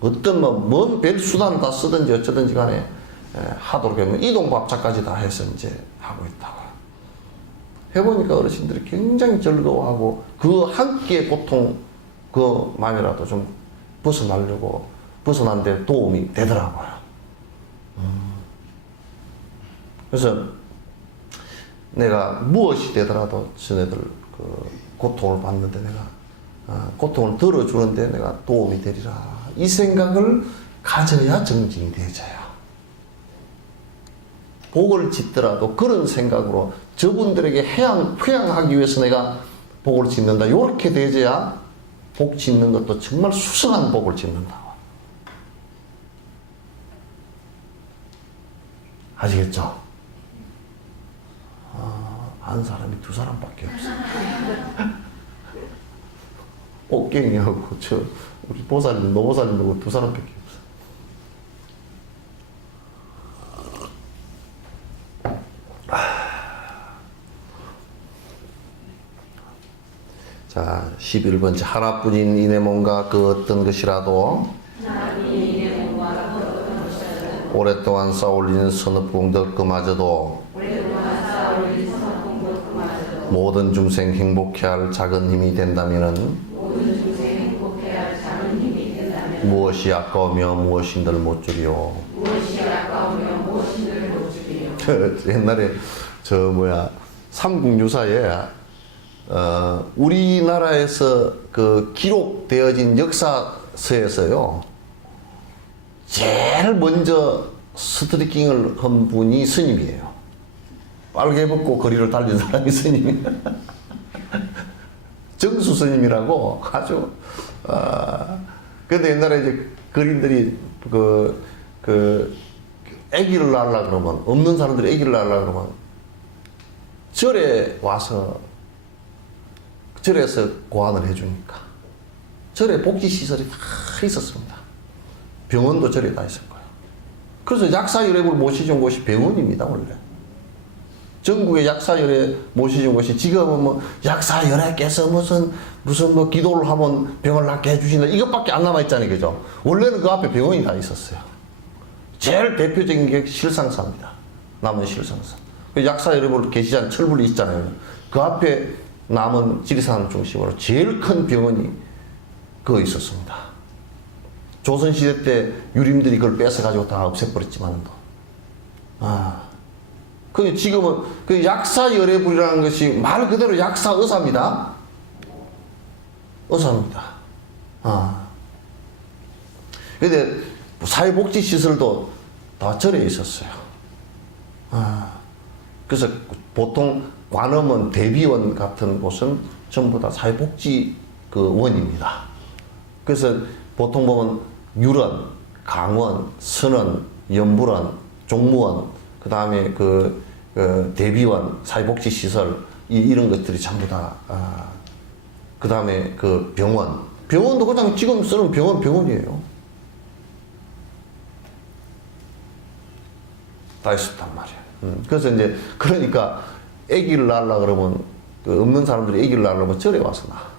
어떤 먼 별 수단을 다 쓰든지 어쩌든지 간에 하도록 하면 이동밥차까지 다 해서 이제 하고 있다고. 해보니까 어르신들이 굉장히 즐거워하고 그 한 끼의 고통 그만이라도 좀 벗어난 데 도움이 되더라고요. 그래서 내가 무엇이 되더라도 저네들 그 고통을 받는데 내가 고통을 덜어주는데 내가 도움이 되리라, 이 생각을 가져야 정진이 되져요. 복을 짓더라도 그런 생각으로 저분들에게 회양하기 위해서 내가 복을 짓는다, 이렇게 되져야 복 짓는 것도 정말 수성한 복을 짓는다. 아시겠죠? 아는 사람이 2사람밖에 없어. 옥경이하고 우리 보살님, 노보살님하고 2사람밖에 없어. 자, 11번째. 하나뿐인 이내 몸과 그 어떤 것이라도 오랫동안 쌓아올리는 선업 공덕 그마저도 모든 중생 행복해 할 작은 힘이 된다면은 무엇이 아까우며 무엇인들 못 주리요. 옛날에 삼국유사에 우리나라에서 그 기록되어진 역사서에서요, 제일 먼저 스트리킹을 한 분이 스님이에요. 빨개 벗고 거리를 달린 사람이 스님이에요. 정수 스님이라고 아주, 근데 옛날에 이제 거린들이 아기를 낳으려고 그러면, 없는 사람들이 아기를 낳으려고 그러면, 절에 와서, 절에서 고안을 해주니까. 절에 복지시설이 다 있었습니다. 병원도 절에 다 있을 거예요. 그래서 약사열애를 모시준 곳이 병원입니다, 원래. 전국의 약사열애 모시준 곳이, 지금은 뭐 약사열애께서 무슨 뭐 기도를 하면 병을 낫게 해주신다, 이것밖에 안 남아있잖아요, 그죠? 원래는 그 앞에 병원이 다 있었어요. 제일 대표적인 게 실상사입니다. 남은 실상사. 약사열애를 계시잖아요. 철불이 있잖아요. 그 앞에 남은 지리산을 중심으로 제일 큰 병원이 그거 있었습니다. 조선시대 때 유림들이 그걸 뺏어가지고 다 없애버렸지만, 지금은 그 약사열애불이라는 것이 말 그대로 약사의사입니다. 의사입니다. 근데 사회복지시설도 다 절에 있었어요. 그래서 보통 관음원, 대비원 같은 곳은 전부 다 사회복지 원입니다. 그래서 보통 보면 유런, 강원, 선원, 연불원, 종무원, 그 다음에 대비원, 사회복지시설, 이런 것들이 전부 다, 그 다음에 병원도 그냥 지금 쓰는 병원이에요. 다 있었단 말이에요. 그래서 이제, 그러니까, 아기를 낳으려고 그러면, 없는 사람들이 아기를 낳으려면 절에 와서 낳아.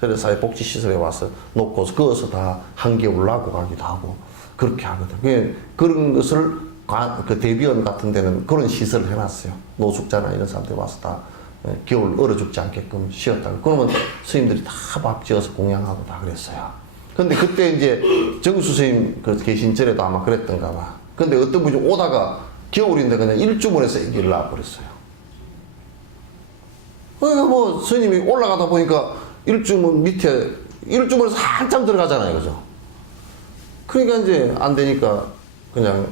절에 사회복지시설에 와서 놓고서, 거기서 다 한겨울 낳고 가기도 하고, 그렇게 하거든. 그런 것을, 그 대비원 같은 데는 그런 시설을 해놨어요. 노숙자나 이런 사람들 와서 다 겨울 얼어 죽지 않게끔 쉬었다고. 그러면 스님들이 다 밥 지어서 공양하고 다 그랬어요. 근데 그때 이제 정수 스님 계신 절에도 아마 그랬던가 봐. 근데 어떤 분이 오다가 겨울인데 그냥 일주문에서 아기를 낳아버렸어요. 그러니까 뭐 스님이 올라가다 보니까 일주문에서 한참 들어가잖아요. 그죠? 그러니까 이제 안 되니까 그냥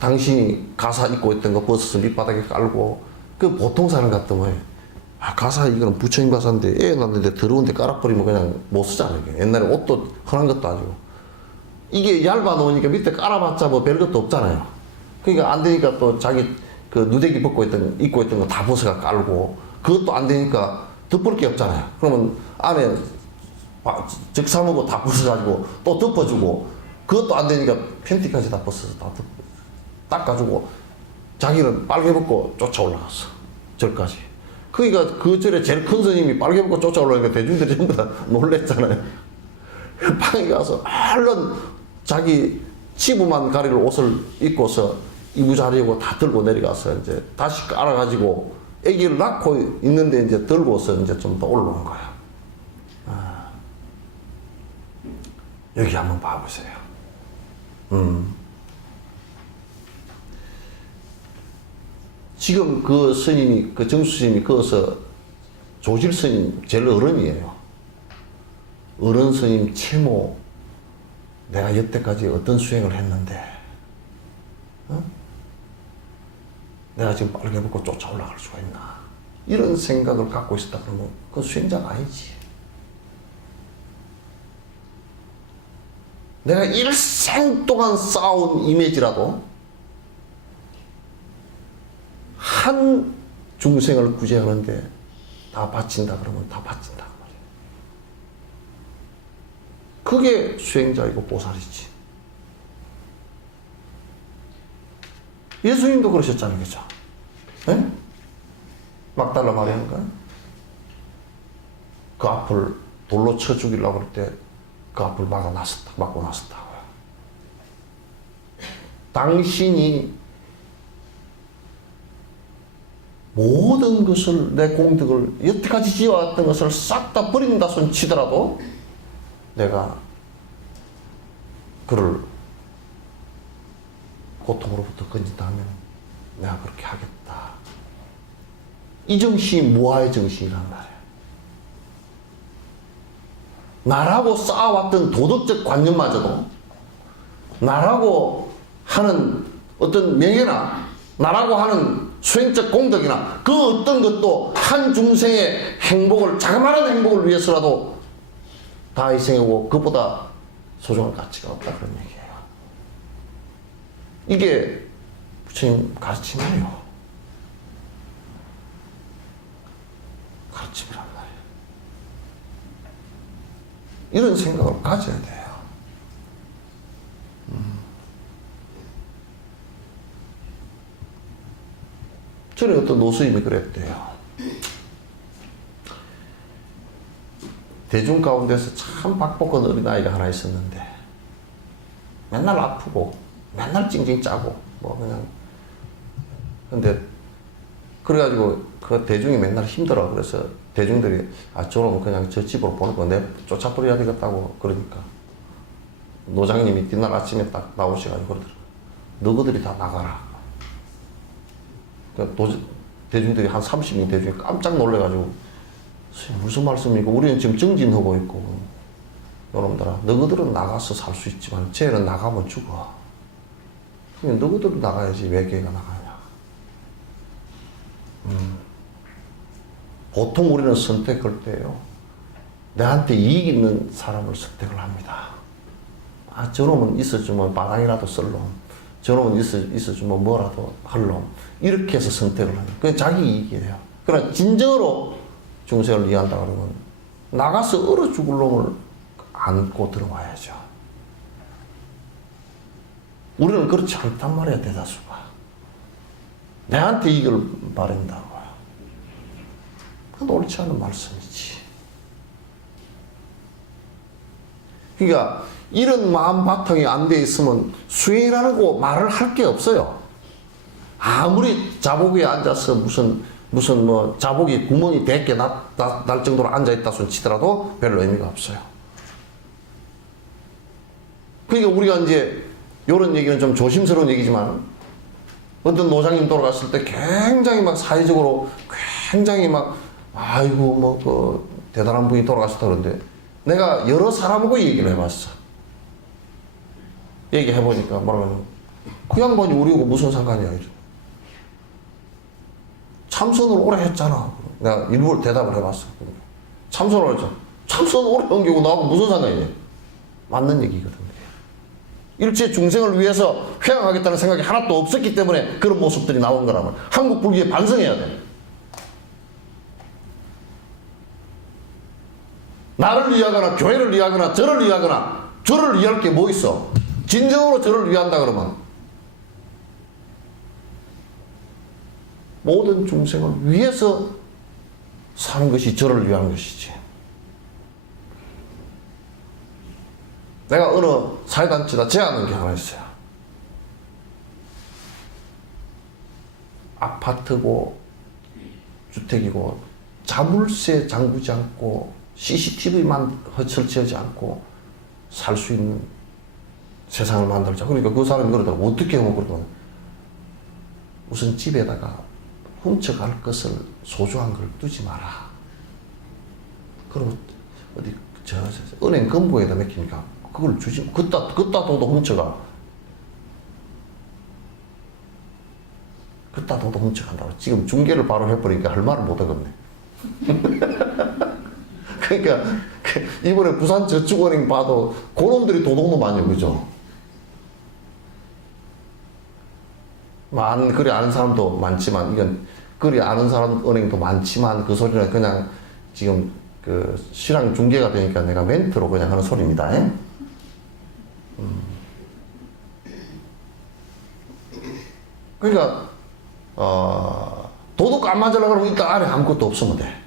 당신이 가사 입고 있던 거 벗어서 밑바닥에 깔고, 그 보통 사람 같으면, 가사 이거는 부처님 가사인데 애 낳는데 더러운데 깔아버리면 그냥 못 쓰잖아요. 옛날에 옷도 흔한 것도 아니고. 이게 얇아 놓으니까 밑에 깔아봤자 뭐 별것도 없잖아요. 그러니까 안 되니까 또 자기 그 누대기 입고 있던 거 다 벗어가 깔고, 그것도 안 되니까 덮을 게 없잖아요. 그러면 안에 적사무고 다 벗어가지고 또 덮어주고, 그것도 안 되니까 팬티까지 다 벗어서 다 닦아주고, 자기는 빨개 벗고 쫓아 올라갔어. 절까지. 그러니까 그 절에 제일 큰 스님이 빨개 벗고 쫓아 올라가니까 대중들이 전부 다 놀랬잖아요. 방에 가서 얼른 자기 치부만 가릴 옷을 입고서 이부자리고 다 들고 내려가서 이제 다시 깔아가지고 아기를 낳고 있는데 이제 들고서 이제 좀 더 올라온 거야. 여기 한번 봐보세요. 지금 그 스님이, 그 정수 스님이 거기서 조실 스님 제일 어른이에요. 어른 스님 칠모, 내가 여태까지 어떤 수행을 했는데, 내가 지금 빨개 벗고 쫓아 올라갈 수가 있나? 이런 생각을 갖고 있었다 그러면 그 수행자가 아니지. 내가 일생 동안 쌓아온 이미지라도 한 중생을 구제하는데 다 바친다 그러면 다 바친다 그 말이에요. 그게 수행자이고 보살이지. 예수님도 그러셨잖아요, 그죠? 네? 막달라 마리아인가? 그 앞을 돌로 쳐 죽이려고 할 때 그 앞을 막고 나섰다고요. 당신이 모든 것을, 내 공덕을, 여태까지 지어왔던 것을 싹 다 버린다 손 치더라도 내가 그를 고통으로부터 건진다 하면 내가 그렇게 하겠다. 이 정신이 무아의 정신이란 말이에요. 나라고 쌓아왔던 도덕적 관념마저도, 나라고 하는 어떤 명예나 나라고 하는 수행적 공덕이나 그 어떤 것도 한 중생의 행복을, 자그마한 행복을 위해서라도 다 희생하고 그보다 소중한 가치가 없다, 그런 얘기예요. 이게 부처님 가르침이에요. 가르침이란 말이에요. 이런 생각을 가져야 돼요. 전에 어떤 노스님이 그랬대요. 대중 가운데서 참 박복한 어린아이가 하나 있었는데 맨날 아프고 맨날 찡찡 짜고 뭐 그냥, 근데 그래가지고 그 대중이 맨날 힘들어. 그래서 대중들이 저놈 그냥 저 집으로 보내고 내 쫓아버려야 되겠다고 그러니까 노장님이 뒷날 아침에 딱 나오셔가지고 그러더라고요. 너희들이 다 나가라. 대중들이 한 30명 대중이 깜짝 놀래가지고 무슨 말씀이고 우리는 지금 정진하고 있고 여러분들아 너희들은 나가서 살 수 있지만 쟤는 나가면 죽어. 그냥 너희들은 나가야지 왜 걔가 나가냐. 보통 우리는 선택할 때요 내한테 이익 있는 사람을 선택을 합니다. 저놈은 있어주면 바닥이라도 쓸놈, 저놈은 있어주면 뭐라도 할놈, 이렇게 해서 선택을 합니다. 그게 자기 이익이에요. 그러나 진정으로 중생을 이해한다 그러면 나가서 얼어 죽을 놈을 안고 들어와야죠. 우리는 그렇지 않단 말이야, 대다수가. 내한테 이익을 바란다고요. 그건 옳지 않은 말씀이지. 그러니까 이런 마음 바탕이 안 돼 있으면 수행이라고 말을 할 게 없어요. 아무리 자복에 앉아서 무슨 뭐 자복이 구멍이 대게 날 정도로 앉아있다 손 치더라도 별로 의미가 없어요. 그러니까 우리가 이제 이런 얘기는 좀 조심스러운 얘기지만 어떤 노장님 돌아갔을 때 굉장히 막 사회적으로 굉장히 막 아이고 뭐 그 대단한 분이 돌아가셨다 그러는데 내가 여러 사람하고 얘기를 해봤어. 얘기해보니까 뭐라고 그 양반이 우리하고 무슨 상관이야. 참선을 오래 했잖아. 내가 일부러 대답을 해봤어. 참선을 했죠. 참선 오래 한 경우 나하고 무슨 상관이냐. 맞는 얘기거든. 일체 중생을 위해서 회양하겠다는 생각이 하나도 없었기 때문에 그런 모습들이 나온 거라면 한국 불교에 반성해야 돼. 나를 위하거나 교회를 위하거나 저를 위하거나 저를 위할 게 뭐 있어. 진정으로 저를 위한다 그러면 모든 중생을 위해서 사는 것이 저를 위한 것이지. 내가 어느 사회단체에다 제안한 게 하나 있어요. 아파트고 주택이고 자물쇠 잠그지 않고 CCTV만 설치하지 않고 살 수 있는 세상을 만들자. 그러니까 그 사람이 그러더라고. 어떻게 하면 그러더라고. 우선 집에다가 훔쳐갈 것을 소중한 걸 두지 마라. 그럼 어디 은행 금고에다 맡기니까 그걸 주지. 그따 도도 훔쳐가. 그따 도도 훔쳐간다고. 지금 중계를 바로 해버리니까 할 말을 못 하겠네. 그러니까 이번에 부산저축은행 봐도 그놈들이 도둑놈 아니에요, 그죠? 그리 아는 사람도 많지만, 이건 그리 아는 사람 은행도 많지만, 그 소리는 그냥 지금 그 시랑 중계가 되니까 내가 멘트로 그냥 하는 소리입니다. 그러니까, 도둑 안 맞으려고 그러면 일단 안에 아무것도 없으면 돼.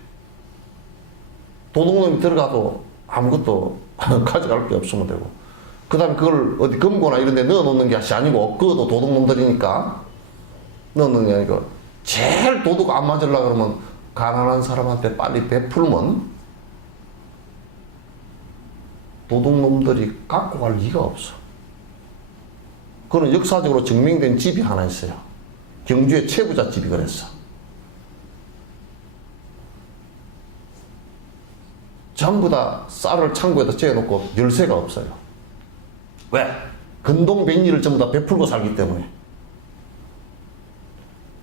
도둑놈이 들어가도 아무것도 가져갈 게 없으면 되고. 그 다음에 그걸 어디 금고나 이런 데 넣어놓는 게 아니고, 그것도 도둑놈들이니까 넣어놓는 게 아니고, 제일 도둑 안 맞으려고 그러면 가난한 사람한테 빨리 베풀면 도둑놈들이 갖고 갈 리가 없어. 그건 역사적으로 증명된 집이 하나 있어요. 경주의 최부자 집이 그랬어. 전부 다 쌀을 창고에다 재놓고 열쇠가 없어요. 왜? 근동백리를 전부 다 베풀고 살기 때문에.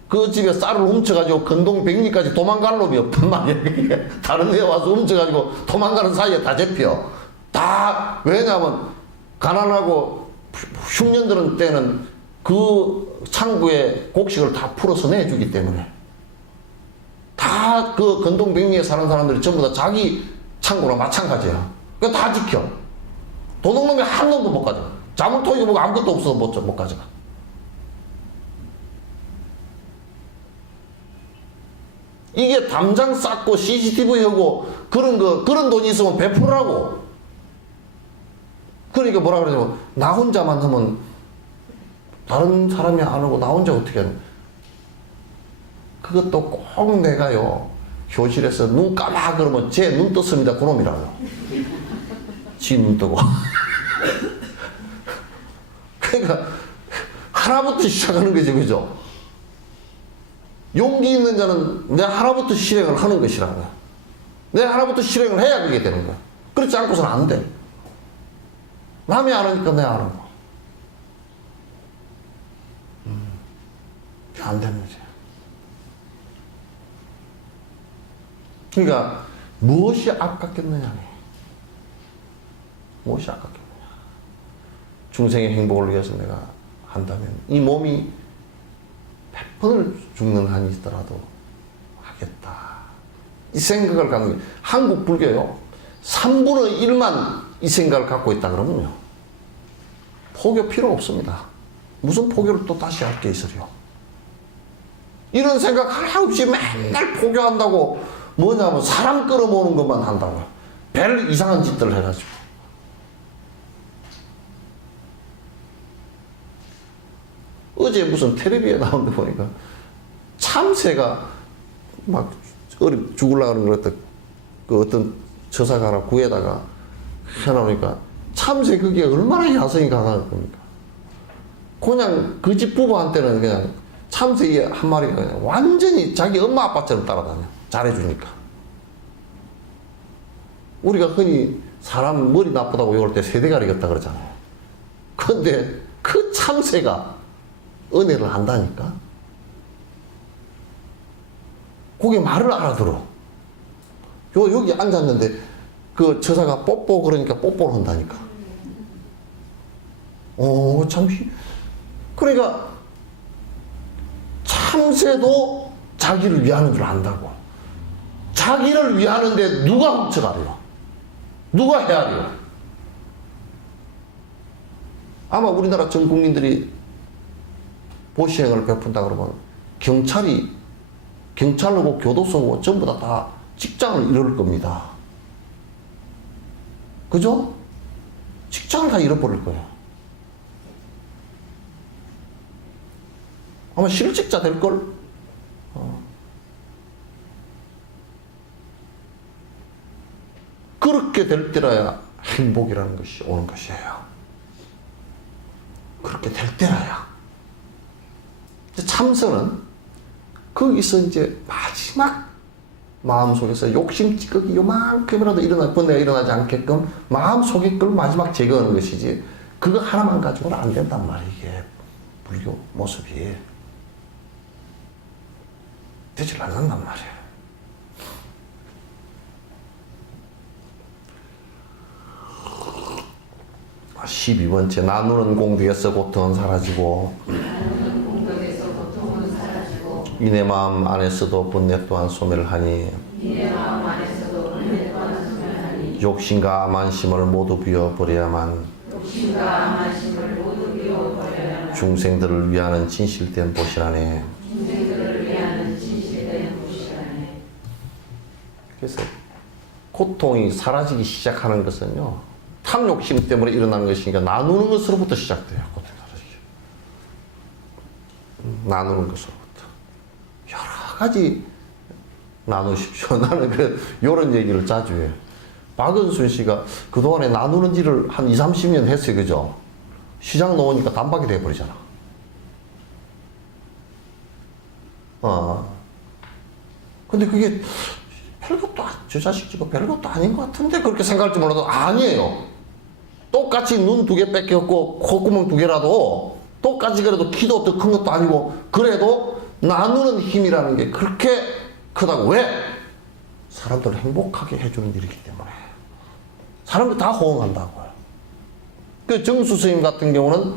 그 집에 쌀을 훔쳐가지고 근동백리까지 도망갈 놈이 없단 말이야. 다른 데 와서 훔쳐가지고 도망가는 사이에 다 잡혀. 다, 왜냐하면 가난하고 흉년들은 때는 그 창구에 곡식을 다 풀어서 내주기 때문에. 다 그 근동백리에 사는 사람들이 전부 다 자기 창고랑 마찬가지야. 그거 다 지켜. 도둑놈이 한 놈도 못 가져가. 자물통이고 뭐고 아무것도 없어서 못 가져가. 이게 담장 쌓고 CCTV 하고 그런 돈이 있으면 베풀라고. 그러니까 뭐라 그러냐면, 나 혼자만 하면 다른 사람이 안 하고 나 혼자 어떻게 하냐. 그것도 꼭 내가요, 교실에서 눈 까마 그러면 제 눈 떴습니다 그놈이라고요. 지 눈 뜨고. 그러니까 하나부터 시작하는 거지, 그죠? 용기 있는 자는 내 하나부터 실행을 하는 것이라고요. 내 하나부터 실행을 해야 그게 되는 거야. 그렇지 않고서는 안 돼. 남이 안 하니까 내가 안 하고. 안 되는 거지. 그러니까 무엇이 아깝겠느냐. 무엇이 아깝겠느냐. 중생의 행복을 위해서 내가 한다면 이 몸이 100번을 죽는 한이 있더라도 하겠다. 이 생각을 갖는 게, 한국 불교요, 3분의 1만 이 생각을 갖고 있다 그러면요, 포교 필요 없습니다. 무슨 포교를 또 다시 할 게 있어요. 이런 생각 하나 없이 맨날 포교한다고, 뭐냐면 사람 끌어모으는 것만 한다고. 별 이상한 짓들을 해가지고. 어제 무슨 텔레비에 나오는데 보니까 참새가 막 죽으려고 하는 걸 그 어떤 저사가 하나 구에다가 해놓으니까 참새 그게 얼마나 야성이 강한 겁니까? 그냥 그 집 부부한테는 그냥 참새 한 마리가 그냥 완전히 자기 엄마 아빠처럼 따라다녀. 잘해주니까. 우리가 흔히 사람 머리 나쁘다고 욕할 때 세대가리 같다 그러잖아요. 근데 그 참새가 은혜를 한다니까? 그게 말을 알아들어. 여기 앉았는데 그 저사가 뽀뽀 그러니까 뽀뽀를 한다니까. 참. 그러니까 참새도 자기를 위하는 줄 안다고. 자기를 위하는데 누가 훔쳐가려? 누가 헤아려? 아마 우리나라 전 국민들이 보시행을 베푼다 그러면 경찰하고 교도소고 전부 다 직장을 잃을 겁니다. 그죠? 직장을 다 잃어버릴 거예요. 아마 실직자 될걸? 그렇게 될 때라야 행복이라는 것이 오는 것이에요. 그렇게 될 때라야. 참선은 거기서 이제 마지막 마음속에서 욕심 찌꺼기 요만큼이라도 번뇌가 일어나지 않게끔 마음속에 걸 마지막 제거하는 것이지, 그거 하나만 가지고는 안 된단 말이에요. 이게 불교 모습이 되질 않는단 말이에요. (12번째) 나누는 공덕에서 고통은 사라지고 이내 마음 안에서도 번뇌 또한 소멸하니 욕심과 암만심을 모두 비워버려야만 중생들을 위하는 진실된 보시라네. 그래서 고통이 사라지기 시작하는 것은요, 탐욕심 때문에 일어나는 것이니까 나누는 것으로부터 시작돼요. 고통이 사라지기. 나누는 것으로부터. 여러 가지 나누십시오. 나는 요런 얘기를 자주 해요. 박은순 씨가 그동안에 나누는 일을 한 20, 30년 했어요. 그죠? 시장 놓으니까 단박이 돼버리잖아. 근데 그게 별것도 저 자식 지금 별것도 아닌 것 같은데 그렇게 생각할지 몰라도 아니에요. 똑같이 눈 2개 뺏겼고 콧구멍 2개라도 똑같이 그래도 키도 더 큰 것도 아니고 그래도 나누는 힘이라는 게 그렇게 크다고. 왜? 사람들을 행복하게 해주는 일이기 때문에. 사람들 다 호응한다고요. 그 정수 스님 같은 경우는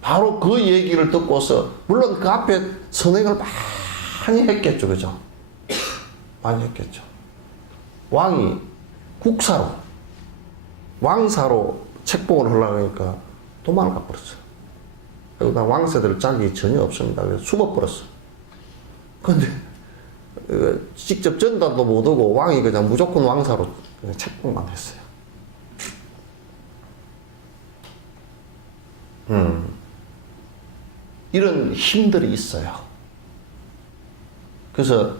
바로 그 얘기를 듣고서 물론 그 앞에 선행을 많이 했겠죠. 그죠? 많이 했겠죠. 왕이 국사로 왕사로 책봉을 하려니까 도망을 가버렸어요. 그리고 나 왕세들 짝이 전혀 없습니다. 그래서 숨어버렸어. 근데 직접 전달도 못 오고 왕이 그냥 무조건 왕사로 그냥 책봉만 했어요. 이런 힘들이 있어요. 그래서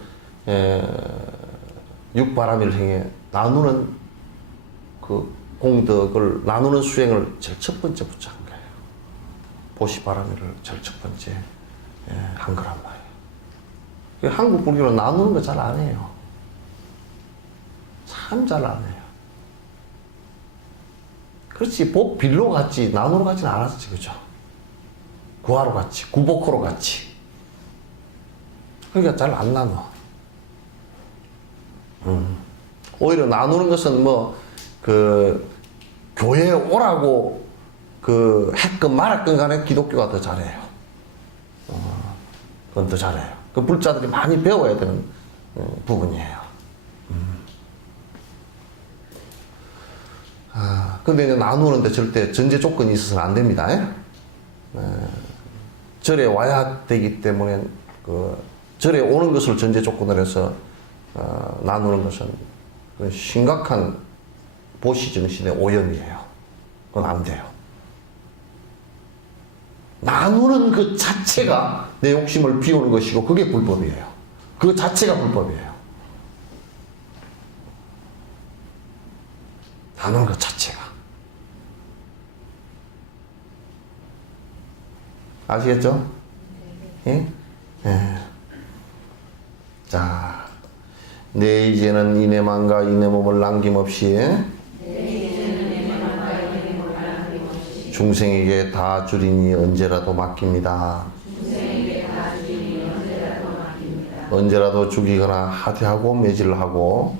육바라밀 행에 나누는 그 공덕을 나누는 수행을 제일 첫 번째 붙잡은 거예요. 보시바라밀을 제일 첫 번째 한 거란 말이에요. 한국 불교는 나누는 거 잘 안 해요. 참 잘 안 해요. 그렇지, 복 빌로 갔지 나누러 가지는 않았지. 그죠? 구하러 갔지, 구복하러 갔지. 그러니까 잘 안 나눠. 오히려 나누는 것은 교회에 오라고 했건 말았건 간에 기독교가 더 잘해요. 그건 더 잘해요. 그 불자들이 많이 배워야 되는 부분이에요. 근데 이제 나누는데 절대 전제 조건이 있어서는 안 됩니다. 절에 와야 되기 때문에 절에 오는 것을 전제 조건으로 해서 나누는 것은 심각한 보시정신의 오염이에요. 그건 안 돼요. 나누는 그 자체가 내 욕심을 비우는 것이고 그게 불법이에요. 그 자체가 불법이에요. 나누는 것 자체가. 아시겠죠? 예? 예. 자, 내 이제는 이내만과 이내몸을 남김없이 중생에게 다 주리니 언제라도 맡깁니다. 언제라도 죽이거나 하대하고 매질을 하고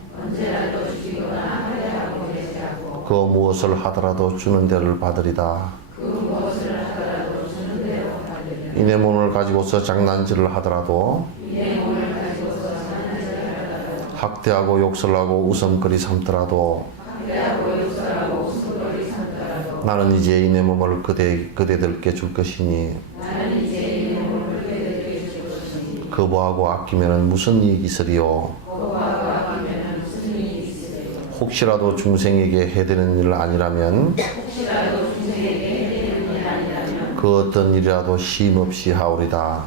그 무엇을 하더라도 주는 대를 받으리다. 이내 몸을 가지고서 장난질을 하더라도 학대하고 욕설하고 웃음거리 삼더라도 나는 이제 이내 몸을 그대들께 줄 것이니 거부하고 아끼면 무슨 이익이 있으리요. 혹시라도 중생에게 해되는 일 아니라면 그 어떤 일이라도 쉼없이 하오리다.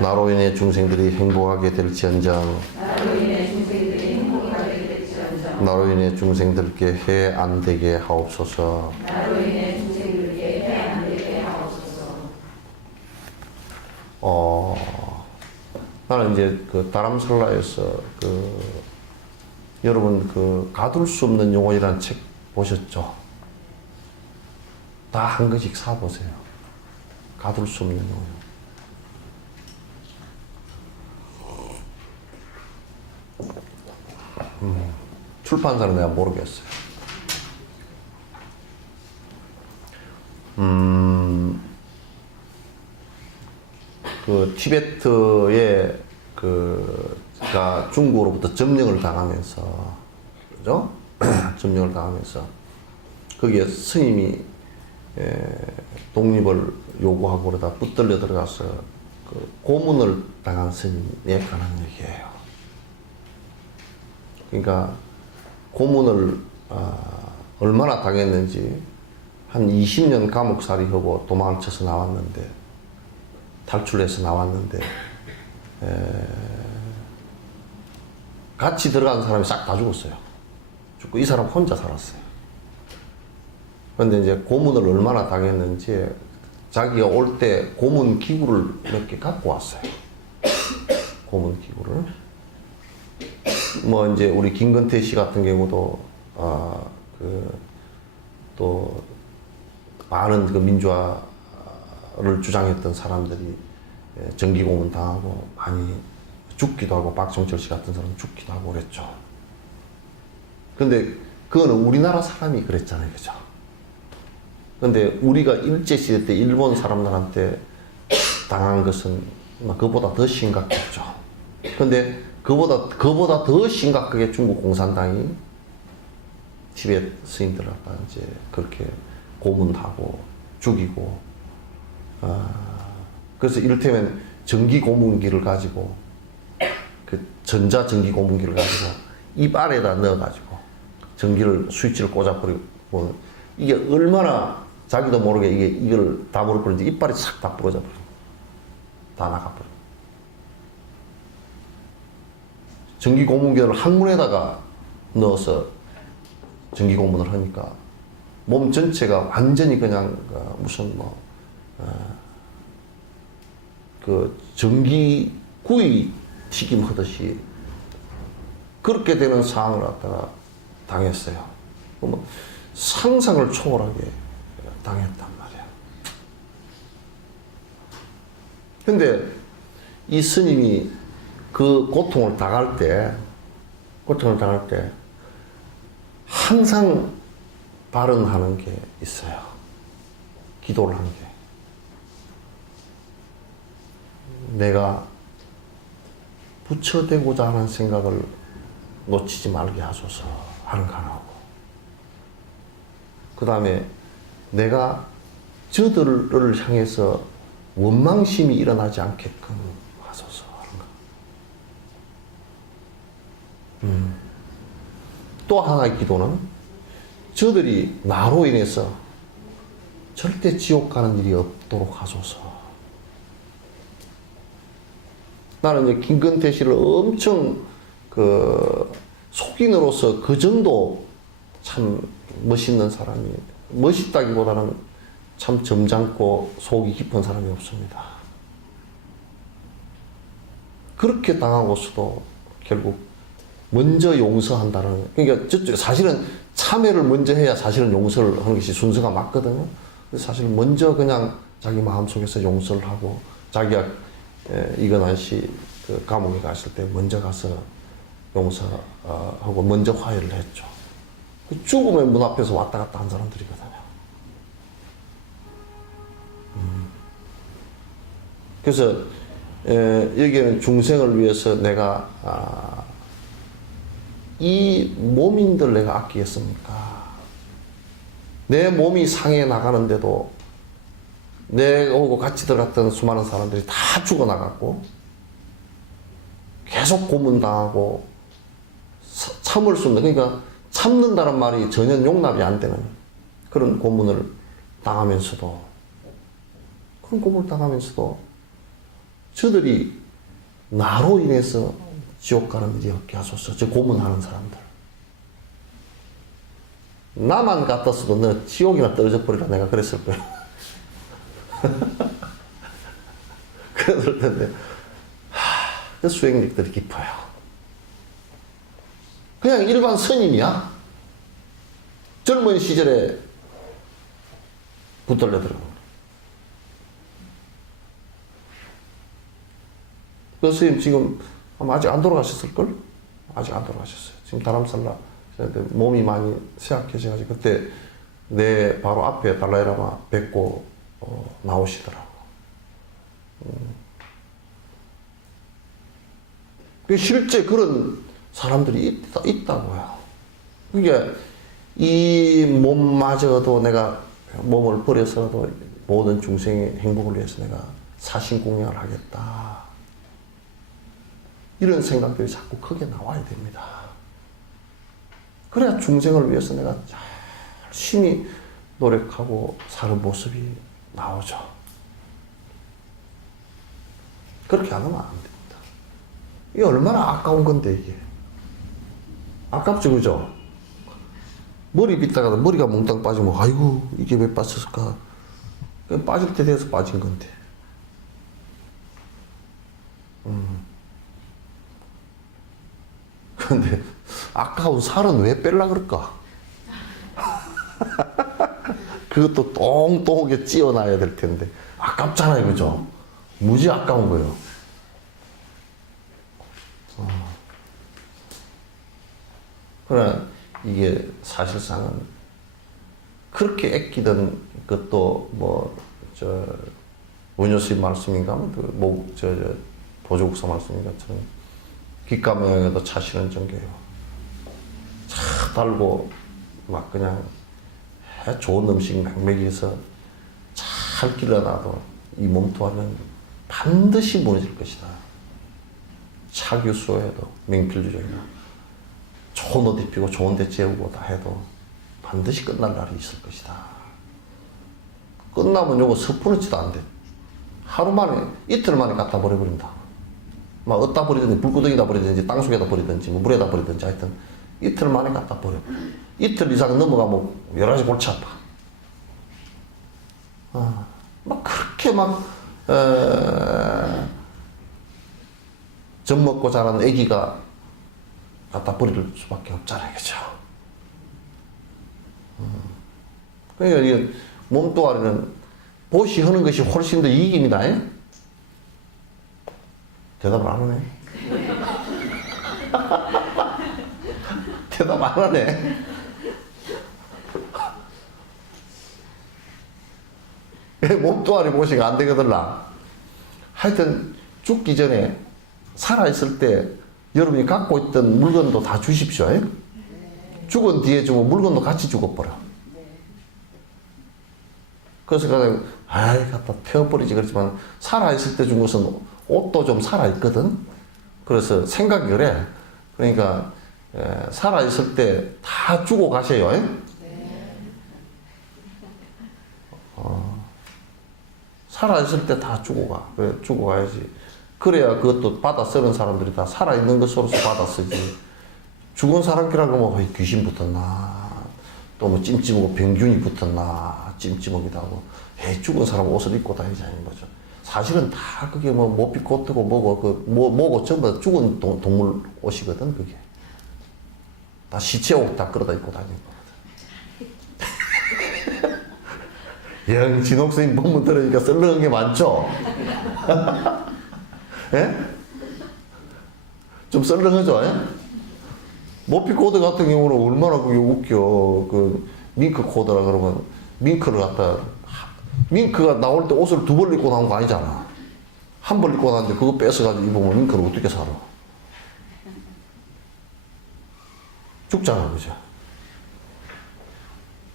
나로 인해 중생들이 행복하게 될지언정 나로 인해 중생들께 해 안 되게 하옵소서. 나는 이제 다람살라에서 여러분 가둘 수 없는 영혼이라는 책 보셨죠? 다 한 권씩 사보세요. 가둘 수 없는 영혼. 출판사는 내가 모르겠어요. 그 티베트의 그가 중국으로부터 점령을 당하면서, 그죠? 점령을 당하면서 거기에 스님이 독립을 요구하고 그러다 붙들려 들어가서 그 고문을 당한 스님에 관한 얘기예요. 그러니까 고문을 얼마나 당했는지 한 20년 감옥살이 하고 도망을 쳐서 나왔는데, 탈출해서 나왔는데 같이 들어간 사람이 싹 다 죽었어요. 죽고 이 사람 혼자 살았어요. 그런데 이제 고문을 얼마나 당했는지 자기가 올 때 고문 기구를 몇 개 갖고 왔어요. 고문 기구를. 뭐 이제 우리 김건태 씨 같은 경우도 또 많은 그 민주화를 주장했던 사람들이 정기 고문 당하고 많이 죽기도 하고, 박종철 씨 같은 사람 죽기도 하고 그랬죠. 근데 그거는 우리나라 사람이 그랬잖아요, 그죠? 근데 우리가 일제시대 때 일본 사람들한테 당한 것은 그보다 더 심각했죠. 근데 그보다 더 심각하게 중국 공산당이 티베트 스님들을 갖다 이제 그렇게 고문하고 죽이고, 그래서 이를테면 전기 고문기를 가지고, 그 전자 전기 고문기를 가지고 입 안에다 넣어가지고 전기를 스위치를 꽂아버리고, 이게 얼마나 자기도 모르게 이걸 다 물어버리는지 이빨이 싹 다 부러져 버려. 다 나가버려. 전기 고문기를 항문에다가 넣어서 전기 고문을 하니까 몸 전체가 완전히 그냥 무슨 그 전기 구이 튀김 하듯이 그렇게 되는 상황을 갖다가 당했어요. 뭐 상상을 초월하게 당했단 말이야. 근데 이 스님이 그 고통을 당할 때 항상 발언하는 게 있어요. 기도를 하는 게. 내가 부처되고자 하는 생각을 놓치지 말게 하소서 하는 거 하나고, 그 다음에 내가 저들을 향해서 원망심이 일어나지 않게끔 하소서 하는 거. 또 하나의 기도는 저들이 나로 인해서 절대 지옥 가는 일이 없도록 하소서. 나는 이제 김건태 씨를 엄청 속인으로서 그 정도 참 멋있는 사람이, 멋있다기보다는 참 점잖고 속이 깊은 사람이 없습니다. 그렇게 당하고서도 결국 먼저 용서한다는, 그러니까 저쪽 사실은 참회를 먼저 해야 사실은 용서를 하는 것이 순서가 맞거든요. 사실 먼저 그냥 자기 마음속에서 용서를 하고, 자기가 이건환 씨 그 감옥에 갔을 때 먼저 가서 용서하고 먼저 화해를 했죠. 죽음의 문 앞에서 왔다 갔다 한 사람들이거든요. 그래서 여기에는 중생을 위해서 내가 이 몸인들 내가 아끼겠습니까? 내 몸이 상해 나가는데도 내하고 같이 들어갔던 수많은 사람들이 다 죽어나갔고, 계속 고문당하고 참을 수 없는, 그러니까 참는다는 말이 전혀 용납이 안 되는 그런 고문을 당하면서도, 저들이 나로 인해서 지옥 가는 일이 없게 하소서. 저 고문하는 사람들. 나만 같았어도 너 지옥이나 떨어져 버리라 내가 그랬을 거야. 그랬을 텐데, 그 수행력들이 깊어요. 그냥 일반 스님이야. 젊은 시절에 붙들려 들어간 거예요. 그 스님 지금 아마 아직 안 돌아가셨을걸? 아직 안 돌아가셨어요. 지금 다람살라 몸이 많이 쇠약해져가지고 그때 내 바로 앞에 달라이라마 뵙고 나오시더라고. 실제 그런 사람들이 있다고요. 그러니까 이 몸마저도 내가 몸을 버려서라도 모든 중생의 행복을 위해서 내가 사신공양을 하겠다. 이런 생각들이 자꾸 크게 나와야 됩니다. 그래야 중생을 위해서 내가 열심히 노력하고 사는 모습이 나오죠. 그렇게 안 하면 안 됩니다. 이게 얼마나 아까운 건데, 이게. 아깝죠, 그죠? 머리 빗다가 머리가 몽땅 빠지면, 아이고, 이게 왜 빠졌을까? 빠질 때 돼서 빠진 건데. 근데, 아까운 살은 왜 뺄라 그럴까? 그것도 똥똥하게 찌어놔야 될 텐데. 아깝잖아요, 그죠? 무지 아까운 거예요. 그러나 이게 사실상은 그렇게 아끼던 것도 원효스님 말씀인가, 보조국사 말씀인가처럼 귓가명에도 차시는 정겨요. 차 달고 막 그냥 좋은 음식 맥맥이해서 잘 길러놔도 이 몸뚱아리는 반드시 무너질 것이다. 차교수해도 명필주정이나 좋은 옷 입히고 좋은 데 재우고 다 해도 반드시 끝날 날이 있을 것이다. 끝나면 요거 스푸르지도 안 돼. 하루 만에, 이틀 만에 갖다 버려버린다. 막 어디다 버리든지, 불구덩이다 버리든지, 땅속에다 버리든지, 뭐 물에다 버리든지 하여튼 이틀 만에 갖다 버려버려. 이틀 이상 넘어가면 여러 가지 골치 아파. 막 그렇게 젖 먹고 자란 애기가 갖다 버릴 수밖에 없잖아요, 그죠? 그러니까 이 몸뚱아리는 보시 하는 것이 훨씬 더 이익입니다. 대답을 안 하네. 대답 안 하네. 몸뚱아리 보시가 안 되거든라. 하여튼 죽기 전에 살아있을 때 여러분이 갖고 있던 물건도 다 주십시오. 죽은 뒤에 주면 물건도 같이 죽어버려. 그래서 그냥 갖다 태워버리지 그렇지만 살아있을 때 준 것은 옷도 좀 살아있거든. 그래서 생각이 그래. 그러니까 살아있을 때 다 주고 가세요. 살아있을 때 다 주고 가. 그래, 주고 가야지. 그래야 그것도 받아 쓰는 사람들이 다 살아있는 것으로서 받아 쓰지. 죽은 사람끼라고 뭐 귀신 붙었나, 또 뭐 찜찜하고 병균이 붙었나, 찜찜하기도 하고, 죽은 사람 옷을 입고 다니자는 거죠. 사실은 다 그게 뭐 못 입고 어떻고 뭐고 전부 다 죽은 동물 옷이거든, 그게. 다 시체 옷 다 끌어다 입고 다니는 거거든. 영, 진옥스님 본문 들으니까 썰렁한 게 많죠? 예? 좀 썰렁하죠? 모피 코드 같은 경우는 얼마나 그게 웃겨. 그 밍크 코드라 그러면 밍크를 갖다, 밍크가 나올 때 옷을 두 벌 입고 나온 거 아니잖아. 한 벌 입고 나왔는데 그거 뺏어가지고 입으면 밍크를 어떻게 살아? 죽잖아, 그죠?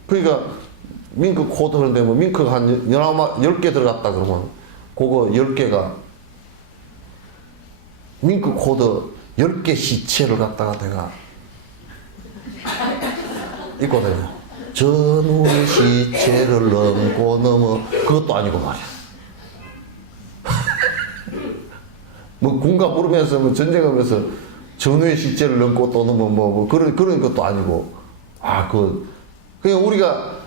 그러니까 밍크 코드 하는데 뭐 밍크가 한 10개 들어갔다 그러면 그거 10개가 밍크 코드 10개 시체를 갖다가 내가 있거든요. 전우의 시체를 넘고 넘어, 그것도 아니고 말이야. 뭐 군가 부르면서 뭐 전쟁하면서 전우의 시체를 넘고 또 넘어 뭐 그런 것도 아니고, 그냥 우리가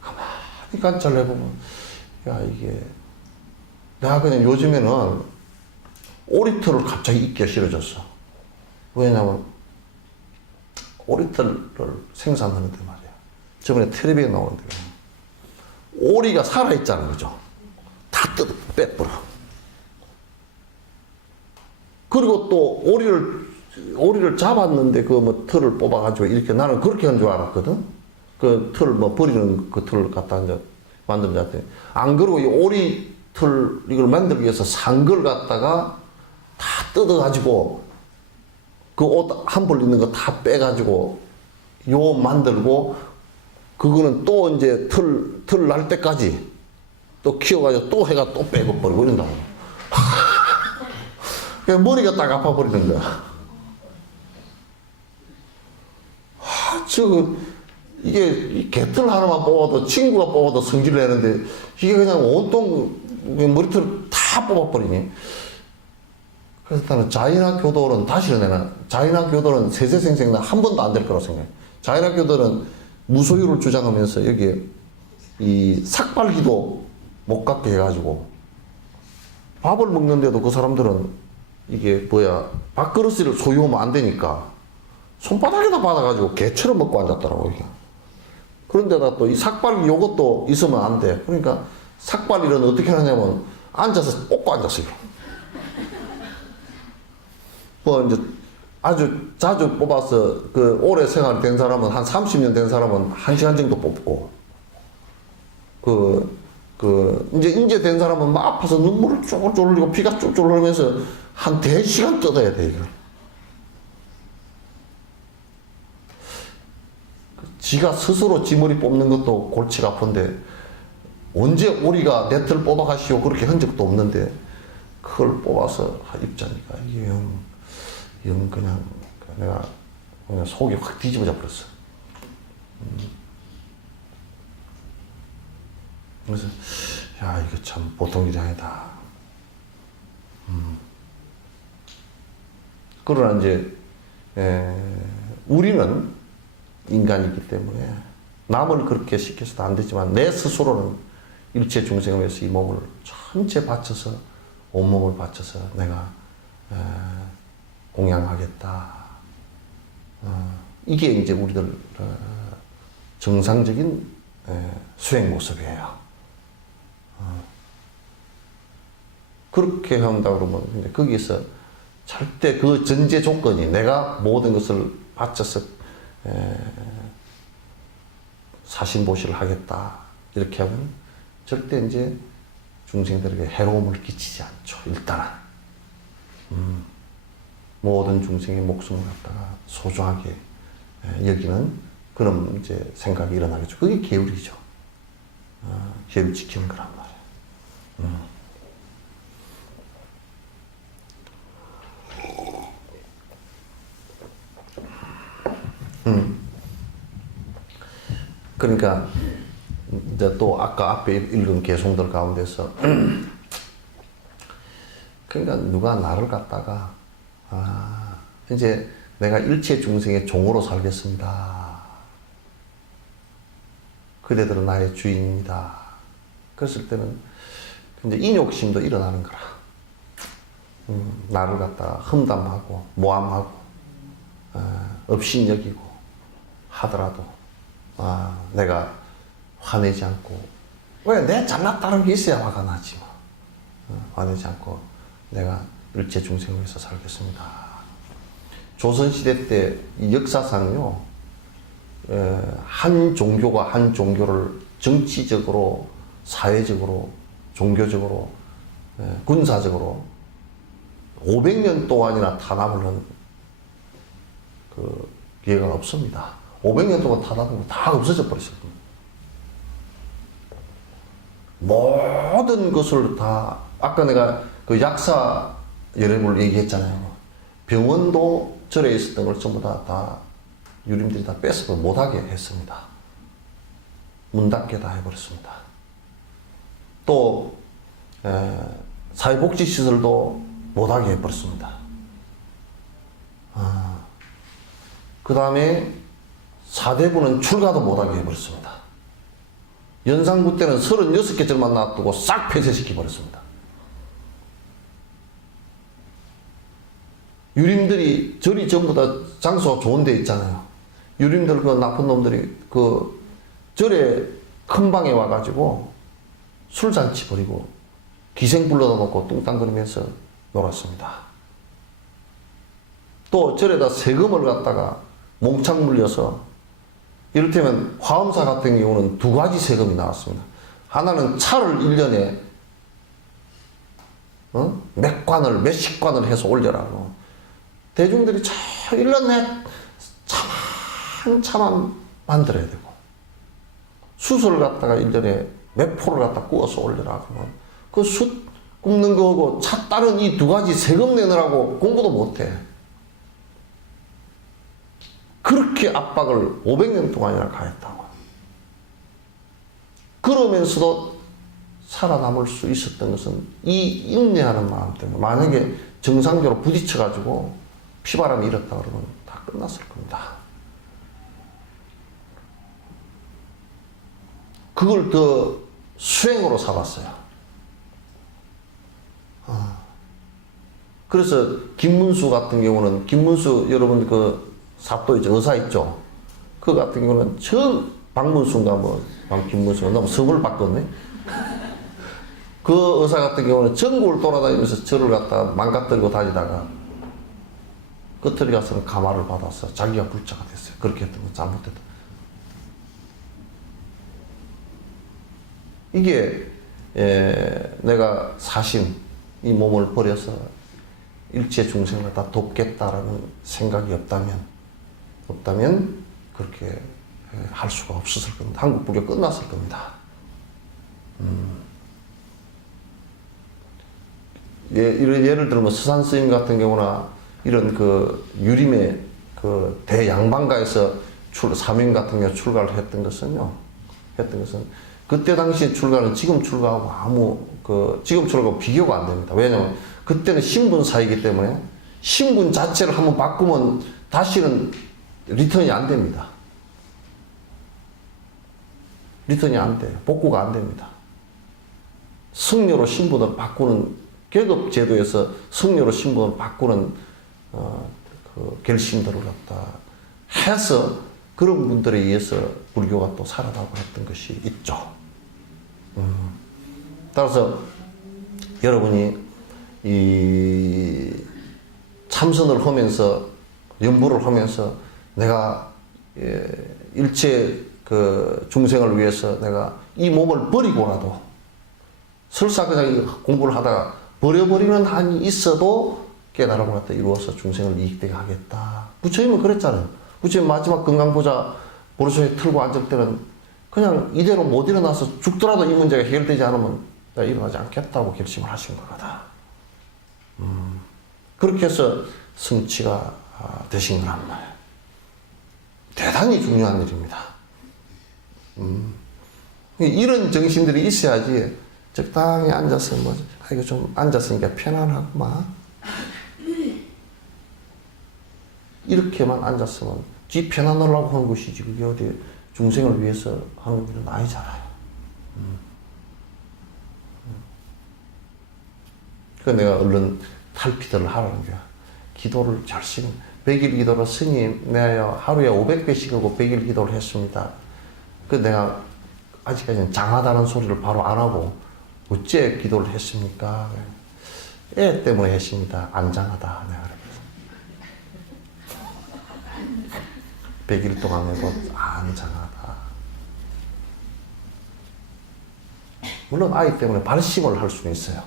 가만히 관찰을 해보면, 야, 이게, 내가 그냥 요즘에는 오리털을 갑자기 입기가 싫어졌어. 왜냐면, 오리털을 생산하는데 말이야. 저번에 텔레비에 나오는데, 오리가 살아있잖아, 그죠? 다 빼버려. 그리고 또 오리를 잡았는데 그 뭐 털을 뽑아가지고 이렇게, 나는 그렇게 하는 줄 알았거든? 그 털을 뭐 버리는 그 털을 갖다 이제 만든 자한테. 안 그러고 이 오리 털 이걸 만들기 위해서 산 걸 갖다가 다 뜯어가지고 그 옷 한 벌 있는 거 다 빼가지고 요 만들고 그거는 또 이제 털 날 때까지 또 키워가지고 또 해가 또 빼고 버리고 이런다고. 그냥 머리가 딱 아파버리는 거야. 이게 개털 하나만 뽑아도 친구가 뽑아도 성질을 내는데 이게 그냥 온통 머리털을 다 뽑아버리니. 그래서 나는 자인학 교도는 다시는 내가 자인학 교도는 세세생생나 한 번도 안 될 거라고 생각해. 자인학 교도는 무소유를 주장하면서 여기에 이 삭발기도 못 갖게 해가지고 밥을 먹는데도 그 사람들은 이게 밥그릇을 소유하면 안 되니까 손바닥에다 받아가지고 개처럼 먹고 앉았더라고, 이게. 그런데다 또 이 삭발 요것도 있으면 안 돼. 그러니까 삭발일은 어떻게 하냐면 앉아서 뽑고 앉았어요. 이제 아주 자주 뽑아서 그 오래 생활 된 사람은 한 30년 된 사람은 1시간 정도 뽑고 이제 된 사람은 막 아파서 눈물을 쫄쫄 흘리고 피가 쫄쫄 흐르면서 한 4시간 뜯어야 돼, 이거. 지가 스스로 지 머리 뽑는 것도 골치가 아픈데 언제 우리가 내 털 뽑아가시오 그렇게 한 적도 없는데 그걸 뽑아서 입자니까 이게 영 그냥 내가 그냥 속이 확 뒤집어져 버렸어. 그래서 야 이거 참 보통 일이 아니다. 그러나 이제 우리는 인간이기 때문에 남을 그렇게 시켜서도 안 되지만 내 스스로는 일체 중생을 위해서 이 몸을 전체 바쳐서 온몸을 바쳐서 내가 공양하겠다. 이게 이제 우리들 정상적인 수행 모습이에요. 그렇게 한다 그러면 이제 거기서 절대 그 전제 조건이 내가 모든 것을 바쳐서 사신보시를 하겠다 이렇게 하면 절대 이제 중생들에게 해로움을 끼치지 않죠. 일단은 모든 중생의 목숨을 갖다가 소중하게 여기는 그런 이제 생각이 일어나겠죠. 그게 계율이죠. 계율 지키는 거란 말이에요. 그러니까 이제 또 아까 앞에 읽은 개송들 가운데서 그러니까 누가 나를 갖다가 이제 내가 일체 중생의 종으로 살겠습니다. 그대들은 나의 주인입니다. 그랬을 때는 이제 인욕심도 일어나는 거라. 나를 갖다가 험담하고 모함하고 업신여기고 하더라도 내가 화내지 않고 왜 내 잘났다는 게 있어야 화가 나지 뭐. 화내지 않고 내가 일체 중생을 위해서 살겠습니다. 조선시대 때 역사상요 한 종교가 한 종교를 정치적으로 사회적으로 종교적으로 군사적으로 500년 동안이나 탄압을 한 그 기회가 없습니다. 500년 동안 탄압하고 다 없어져 버렸어요. 모든 것을 다 아까 내가 그 약사 여러분을 얘기했잖아요. 병원도 절에 있었던 걸 전부 다 유림들이 다 뺏어 못하게 했습니다. 문 닫게 다 해버렸습니다. 또 사회복지시설도 못하게 해버렸습니다. 그 다음에 사대부는 출가도 못하게 해버렸습니다. 연산구 때는 36개 절만 놔두고 싹 폐쇄시켜버렸습니다. 유림들이 절이 전부 다 장소가 좋은 데 있잖아요. 유림들 그 나쁜 놈들이 그 절에 큰 방에 와가지고 술잔치 벌이고 기생 불러다 놓고 뚱땅거리면서 놀았습니다. 또 절에다 세금을 갖다가 몽창 물려서 이를테면 화엄사 같은 경우는 2가지 세금이 나왔습니다. 하나는 차를 1년에 몇 관을, 몇십 관을 해서 올려라고. 대중들이 저 1년 내에 차만 만들어야 되고. 숯을 갖다가 1년에 몇 포를 갖다 구워서 올려라. 그러면 그 숯 굽는 거하고 차 따른 이 두 가지 세금 내느라고 공부도 못해. 그렇게 압박을 500년 동안이나 가했다고. 그러면서도 살아남을 수 있었던 것은 이 인내하는 마음 때문에. 만약에 정상적으로 부딪혀가지고 피바람이 일었다 그러면 다 끝났을 겁니다. 그걸 더 수행으로 삼았어요. 그래서 김문수 같은 경우는, 김문수 여러분 그 사또 있죠, 의사 있죠. 그 같은 경우는 박문수인가 뭐 김문수가 너무 성을 바꿨네. 그 의사 같은 경우는 전국을 돌아다니면서 저를 갖다 망가뜨리고 다니다가 끝에 가서는 감화를 받아서 자기가 불자가 됐어요. 그렇게 했던 건 잘못됐다. 이게 내가 사심, 이 몸을 버려서 일체 중생을 다 돕겠다라는 생각이 없다면 그렇게 할 수가 없었을 겁니다. 한국 불교 끝났을 겁니다. 예를 들면 서산 스님 같은 경우나 이런 그 유림의 그 대양반가에서 사명 같은 경우 출가를 했던 것은 그때 당시 출가는 지금 출가하고 지금 출가하고 비교가 안 됩니다. 왜냐하면 그때는 신분사이기 때문에 신분 자체를 한번 바꾸면 다시는 리턴이 안 됩니다. 리턴이 안 돼요. 복구가 안 됩니다. 승려로 신분을 바꾸는 계급 제도에서 승려로 신분을 바꾸는 그 결심들을 갖다 해서 그런 분들에 의해서 불교가 또 살아나고 했던 것이 있죠. 따라서 여러분이 이 참선을 하면서 연부를 하면서 내가 일체 그 중생을 위해서 내가 이 몸을 버리고라도 설사 그냥 공부를 하다가 버려버리는 한이 있어도 깨달음을 갖다 이루어서 중생을 이익되게 하겠다. 부처님은 그랬잖아요. 부처님 마지막 금강보자 보르소에 틀고 앉을 때는 그냥 이대로 못 일어나서 죽더라도 이 문제가 해결되지 않으면 내가 일어나지 않겠다고 결심을 하신 거다. 그렇게 해서 성취가 되신 거란 말이에요. 대단히 중요한 일입니다. 이런 정신들이 있어야지 적당히 앉아서 이거 좀 앉았으니까 편안하구만. 이렇게만 앉았으면 지 편안하려고 하는 것이지 그게 어디 중생을 위해서 하는 일은 아니잖아요. 그래서 내가 얼른 탈피들을 하라는 거야. 기도를 열심히 100일 기도로 스님 내가 하루에 500배씩 하고 100일 기도를 했습니다. 그 내가 아직까지는 장하다는 소리를 바로 안 하고 어째 기도를 했습니까? 애 때문에 했습니다. 안 장하다. 내가 그래서 100일 동안 해도 안 장하다. 물론 아이 때문에 발심을 할 수는 있어요.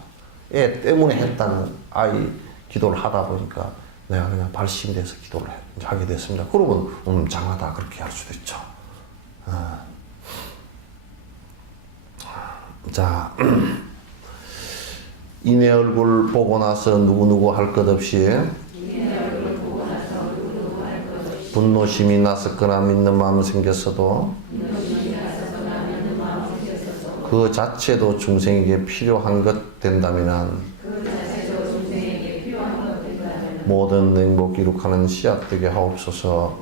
애 때문에 했다는 아이 기도를 하다 보니까 내가 그냥 발심돼서 기도를 하게 됐습니다. 그러면 장하다 그렇게 할 수도 있죠. 자, 이내 얼굴 보고 나서 누구누구 할 것 없이 분노심이 났었거나 믿는 마음이 생겼어도 그 자체도 중생에게 필요한 것 된다면 모든 행복 기록하는 씨앗 되게 하옵소서.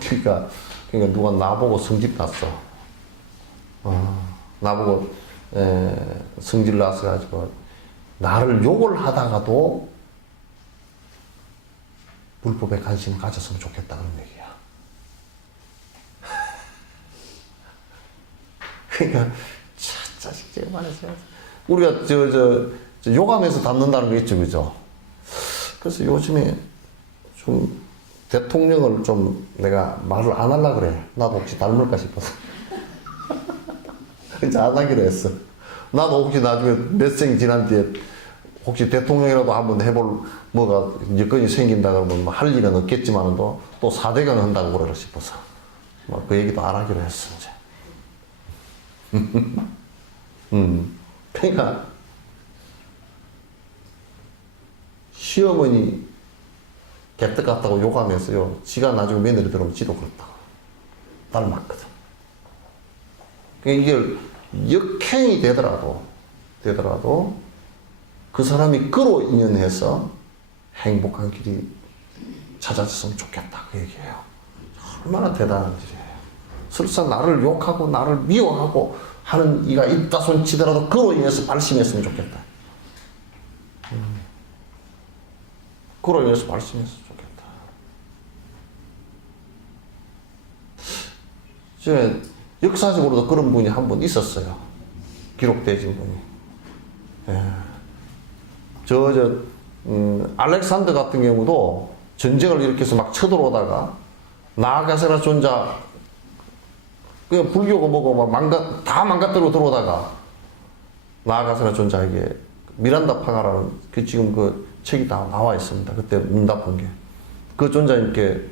그러니까 누가 나보고 성질 났어. 나보고 성질 나서 가지고 나를 욕을 하다가도 불법에 관심을 가졌으면 좋겠다는 얘기야. 그러니까 자식 제가 말해서 우리가 욕하면서 닮는다는 거 있죠, 그죠? 그래서 요즘에 좀 대통령을 좀 내가 말을 안 하려고 그래. 나도 혹시 닮을까 싶어서. 이제 안 하기로 했어. 나도 혹시 나중에 몇 생 지난 뒤에 혹시 대통령이라도 한번 해볼 뭐가 여건이 생긴다 그러면 뭐 할 일은 없겠지만도 또 4대강 한다고 그러라 싶어서 뭐 그 얘기도 안 하기로 했어 이제. 그러니까 시어머니 개떡 같다고 욕하면서요 지가 나중에 며느리 들어오면 지도 그렇다고 닮았거든. 그러니까 이게 역행이 되더라도 그 사람이 끌어 인연해서 행복한 길이 찾아졌으면 좋겠다 그 얘기예요. 얼마나 대단한 일이에요. 설사 나를 욕하고 나를 미워하고 하는 이가 있다 손치더라도 그로 인해서 발심했으면 좋겠다. 그로 인해서 발심했으면 좋겠다. 저 역사적으로도 그런 분이 한 분 있었어요. 기록되진 분이. 예. 알렉산더 같은 경우도 전쟁을 일으켜서 막 쳐들어오다가 나아가세라 존자 그냥 불교고 뭐고 막 다 망가뜨리고 들어오다가 나아가세라 존자에게 미란다 파가라는 그 지금 그 책이 다 나와 있습니다. 그때 문답한 게. 그 존자님께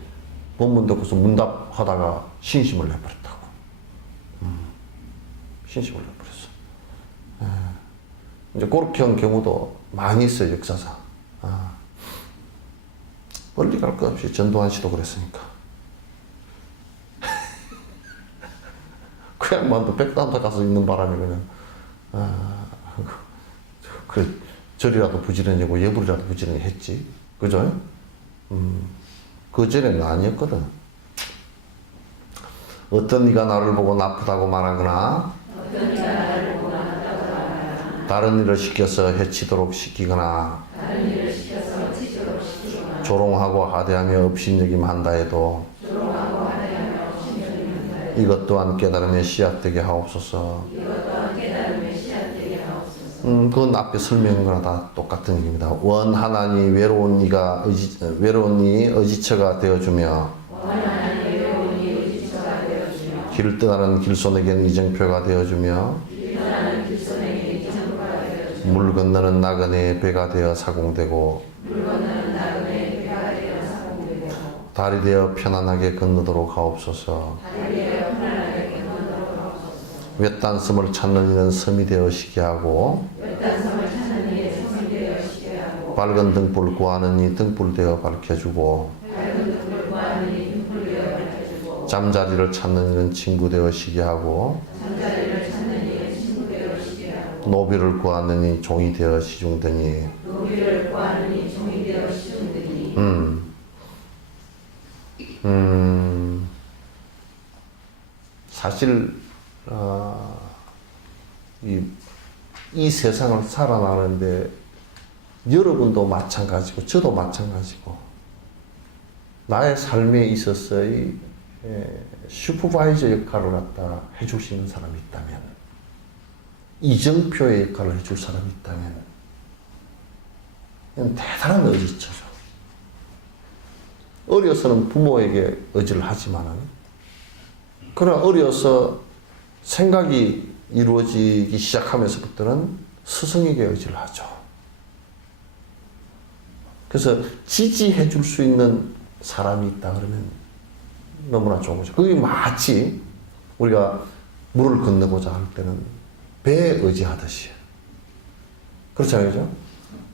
본문 듣고서 문답하다가 신심을 내버렸다고. 신심을 내버렸어. 이제 그렇게 한 경우도 많이 있어요, 역사상. 멀리 갈 것 없이 전두환 씨도 그랬으니까. 그 양반도 백단타 가서 있는 바람에 그냥, 그, 절이라도 부지런히고 예불이라도 부지런히 했지. 그죠? 그 전에는 아니었거든. 어떤 이가 나를 보고 나쁘다고 말하거나, 다른 일을 시켜서 해치도록 시키거나, 조롱하고 하대하며 업신여김한다 해도 이것 또한 깨달음의 씨앗되게 하옵소서. 그건 앞에 설명한 거나 다 똑같은 얘기입니다. 원하나니 외로운 이 의지처가 되어주며 길을 떠나는 길손에게는 이정표가 되어주며 물 건너는 나그네의 배가 되어 사공되고 달이 되어 편안하게 건너도록 하옵소서. 외딴섬을 찾는 이는 섬이 되어 시게 하고 밝은 등불 구하는 이 등불 되어 밝혀주고 잠자리를 찾는 이는 친구 되어 시게 하고 노비를 구하는 이 종이 되어 시중되니 사실 이 세상을 살아나는데 여러분도 마찬가지고 저도 마찬가지고 나의 삶에 있어서의 슈퍼바이저 역할을 갖다 해줄 수 있는 사람이 있다면 이정표의 역할을 해줄 사람이 있다면 이건 대단한 의지처죠. 어려서는 부모에게 의지를 하지만은 그러나 어려서 생각이 이루어지기 시작하면서부터는 스승에게 의지를 하죠. 그래서 지지해 줄 수 있는 사람이 있다 그러면 너무나 좋은 거죠. 그게 마치 우리가 물을 건너고자 할 때는 배에 의지하듯이. 그렇잖아요. 그죠?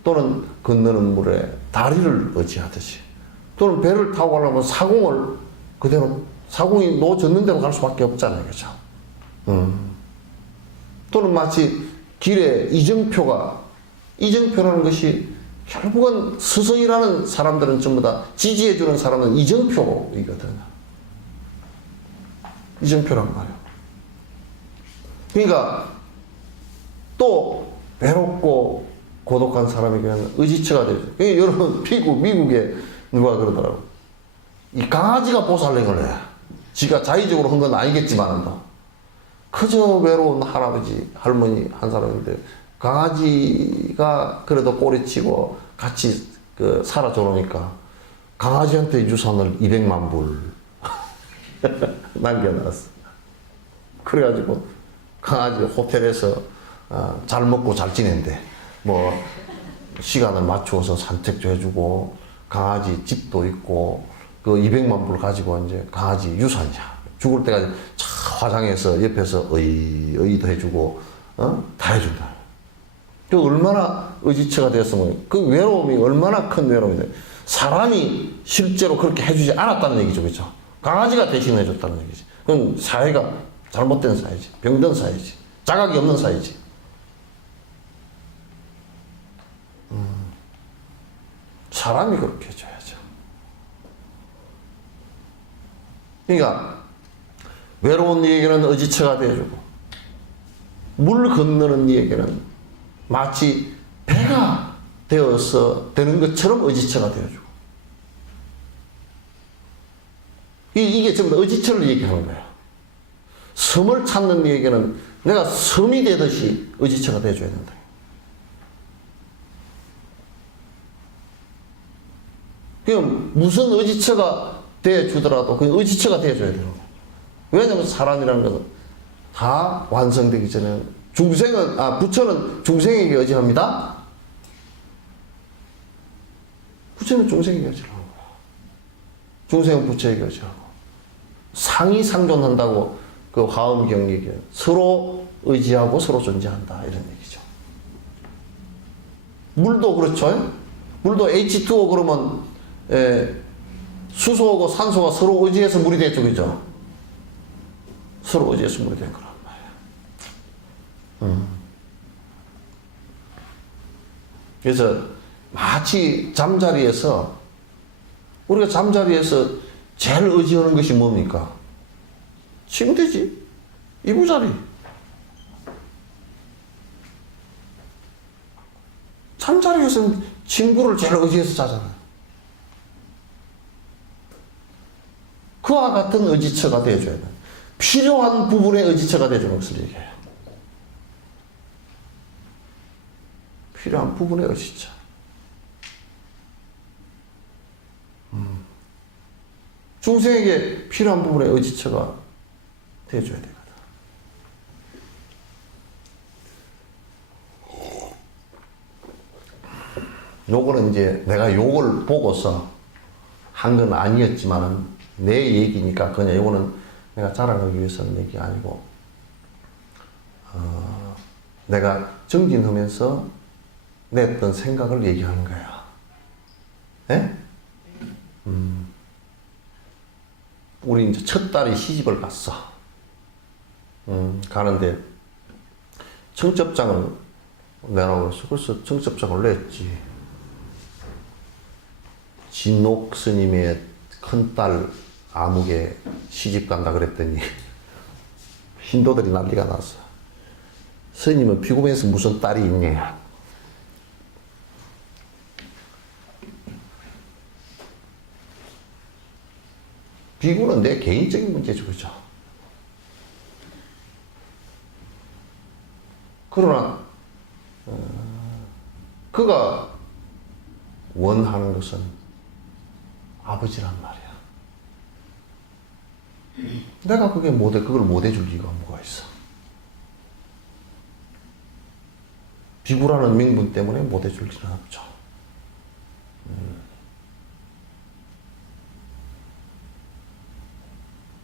또는 건너는 물에 다리를 의지하듯이. 또는 배를 타고 가려면 사공을 그대로 사공이 놓아졌는 대로 갈 수밖에 없잖아요. 그죠? 또는 마치 길에 이정표라는 것이 결국은 스승이라는 사람들은 전부 다 지지해주는 사람은 이정표이거든요. 이정표란 말이에요. 그러니까 또 외롭고 고독한 사람에게는 의지처가 되죠. 그러니까 여러분 미국에 누가 그러더라고. 이 강아지가 보살랭을 해. 지가 자의적으로 한 건 아니겠지만도 그저 외로운 할아버지 할머니 한 사람인데 강아지가 그래도 꼬리치고 같이 살아 저러니까 강아지한테 유산을 200만 불 남겨놨어. 그래가지고 강아지 호텔에서 잘 먹고 잘 지낸대. 뭐 시간을 맞추어서 산책도 해주고 강아지 집도 있고 그 200만 불 가지고 이제 강아지 유산이야. 죽을 때까지 차 화장해서 옆에서 의도 해주고 다 해준다. 그 얼마나 의지처가 되었으면 그 외로움이 얼마나 큰 외로움이 돼. 사람이 실제로 그렇게 해주지 않았다는 얘기죠, 그렇죠? 강아지가 대신 해줬다는 얘기지. 그건 사회가 잘못된 사회지, 병든 사회지, 자각이 없는 사회지. 사람이 그렇게 해줘야죠. 그러니까 외로운 이에게는 의지처가 되어주고 물 건너는 이에게는 마치 배가 되어서 되는 것처럼 의지처가 되어주고 이게 전부 다 의지처를 얘기하는 거예요. 섬을 찾는 이에게는 내가 섬이 되듯이 의지처가 되어줘야 된다. 그럼 무슨 의지처가 되어주더라도 그 의지처가 되어줘야 되는 거예요. 왜냐하면 사람이라는 것은 다 완성되기 전에 부처는 중생에게 의지합니다. 부처는 중생에게 의지하는 거야. 중생은 부처에게 의지하고 상이 상존한다고 그 화엄경 얘기해요. 서로 의지하고 서로 존재한다 이런 얘기죠. 물도 그렇죠. 물도 H2O 그러면 수소하고 산소가 서로 의지해서 물이 됐죠, 그죠? 서로 의지해서 물이 된 거란 말이에요. 그래서 마치 잠자리에서 우리가 잠자리에서 제일 의지하는 것이 뭡니까? 침대지, 이부자리. 잠자리에서는 친구를 제일 의지해서 자잖아요. 그와 같은 의지처가 되어줘야 돼. 필요한 부분에 의지처가 되어주는 것을 얘기해요. 필요한 부분에 의지처. 중생에게 필요한 부분에 의지처가 되어줘야 되거든. 요거는 이제 내가 요걸 보고서 한 건 아니었지만은 내 얘기니까 그냥 이거는 내가 자랑하기 위해서는 얘기가 아니고 내가 정진하면서 냈던 생각을 얘기하는 거야. 예? 우리 이제 첫 딸이 시집을 갔어. 가는데 청첩장을 내라고 했어. 그래서 청첩장을 냈지. 진옥 스님의 큰딸 아무개 시집 간다 그랬더니 신도들이 난리가 났어. 스님은 피고면서 무슨 딸이 있냐. 비구는 내 개인적인 문제죠, 그죠? 그러나 그가 원하는 것은 아버지란 말이야. 내가 그걸 못 해줄 리가 뭐가 있어? 비구라는 명분 때문에 못 해줄 리는 없죠.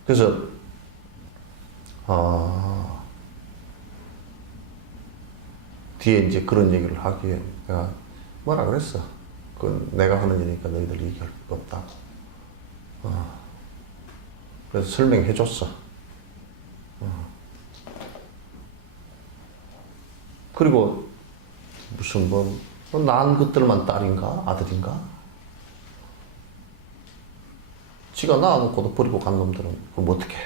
그래서 뒤에 이제 그런 얘기를 하기에 내가 뭐라 그랬어? 그건 내가 하는 일이니까 너희들 얘기할 거 없다고. 그래서 설명해 줬어. 그리고 무슨 낳은 것들만 딸인가 아들인가? 지가 낳아놓고도 버리고 간 놈들은 그럼 어떡해?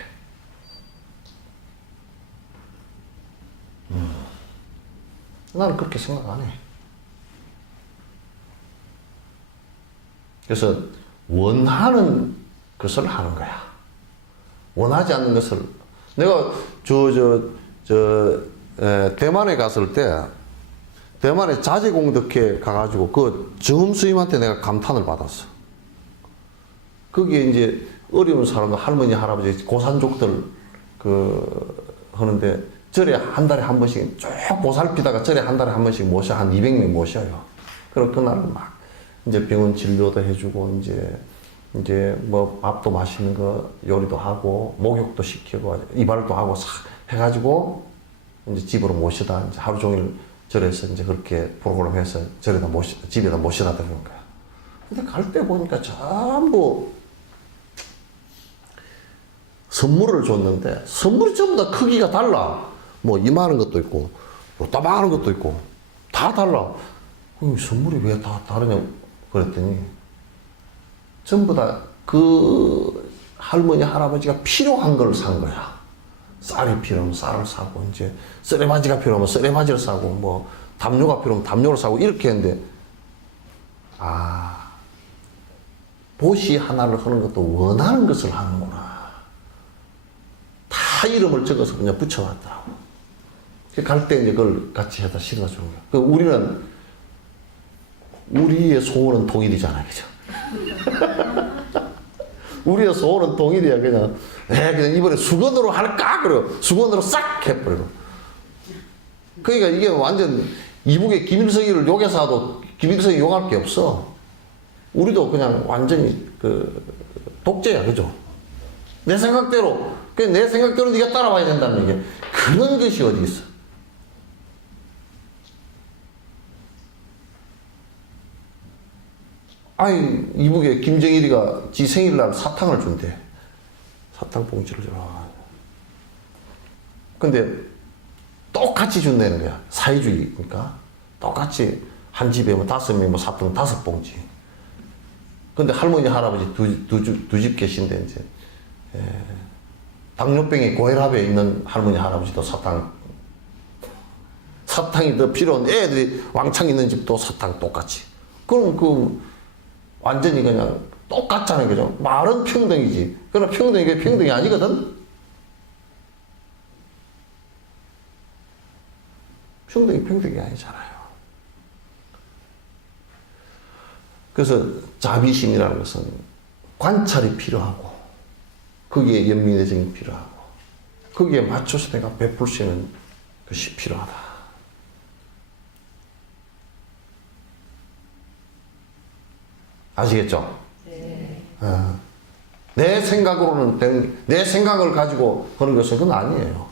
나는 그렇게 생각 안 해. 그래서 원하는 것을 하는 거야. 원하지 않는 것을. 내가 대만에 갔을 때 대만에 자제공덕회 가가지고 그 정음스님한테 내가 감탄을 받았어. 거기에 이제 어려운 사람들 할머니 할아버지 고산족들 하는데 절에 한 달에 한 번씩 쭉 보살피다가 절에 한 달에 한 번씩 모셔, 한 200명 모셔요. 그리고 그날 막 이제 병원 진료도 해주고 이제 뭐 밥도 맛있는 거 요리도 하고 목욕도 시키고 이발도 하고 싹 해가지고 이제 집으로 모시다 이제 하루 종일 절에서 이제 그렇게 프로그램 해서 절에다 집에다 모시다 되는 거야. 근데 갈 때 보니까 전부 선물을 줬는데 선물이 전부 다 크기가 달라. 뭐 이만한 것도 있고 요따만한 것도 있고 다 달라. 선물이 왜 다 다르냐 그랬더니 전부 다 그 할머니 할아버지가 필요한 걸 산 거야. 쌀이 필요하면 쌀을 사고 이제 쓰레바지가 필요하면 쓰레바지를 사고 뭐 담요가 필요하면 담요를 사고 이렇게 했는데 보시 하나를 하는 것도 원하는 것을 하는구나. 다 이름을 적어서 그냥 붙여놨더라고. 갈 때 이제 그걸 같이 해다 실어다 주는 거야. 우리의 소원은 통일이잖아, 그죠? 우리의 소원은 통일이야, 그냥. 그냥 이번에 수건으로 할까? 그래요. 수건으로 싹 해버리고. 그러니까 이게 완전 이북의 김일성이를 욕해서 하도 김일성이 욕할 게 없어. 우리도 그냥 완전히 독재야, 그죠? 내 생각대로. 내 생각대로 네가 따라와야 된다는 얘기야. 그런 것이 어디 있어? 아니, 이북에 김정일이가 지 생일날 사탕을 준대. 사탕 봉지를 주라. 근데 똑같이 준다는 거야. 사회주의니까. 똑같이 한 집에 뭐 5명 뭐 사탕 5봉지. 근데 할머니, 할아버지 두 집 계신데, 이제, 당뇨병이 고혈압에 있는 할머니, 할아버지도 사탕이 더 필요한 애들이 왕창 있는 집도 사탕 똑같이. 그럼 완전히 그냥 똑같잖아요. 그죠? 말은 평등이지. 그러나 평등이 평등이 아니거든? 평등이 아니잖아요. 그래서 자비심이라는 것은 관찰이 필요하고, 거기에 연민의정이 필요하고, 거기에 맞춰서 내가 베풀 수 있는 것이 필요하다. 아시겠죠? 네. 내 생각으로는, 내 생각을 가지고 하는 것은 그건 아니에요.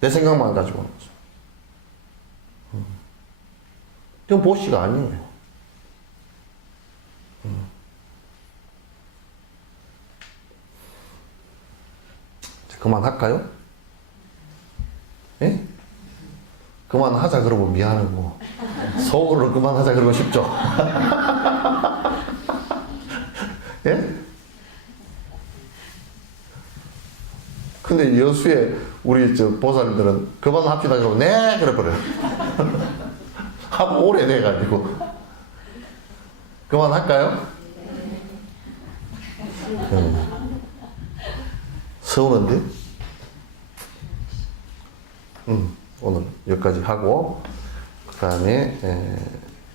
내 생각만 가지고 하는 것은. 그건 보시가 아니에요. 그만할까요? 예? 그만하자 그러면 미안하고 속으로 그만하자 그러고 싶죠? 예? 근데 여수에 우리 보살님들은 그만합시다 그러고 네 그래버려요. 하고 오래돼가지고 그만할까요? 서운한데? 오늘 여기까지 하고 그 다음에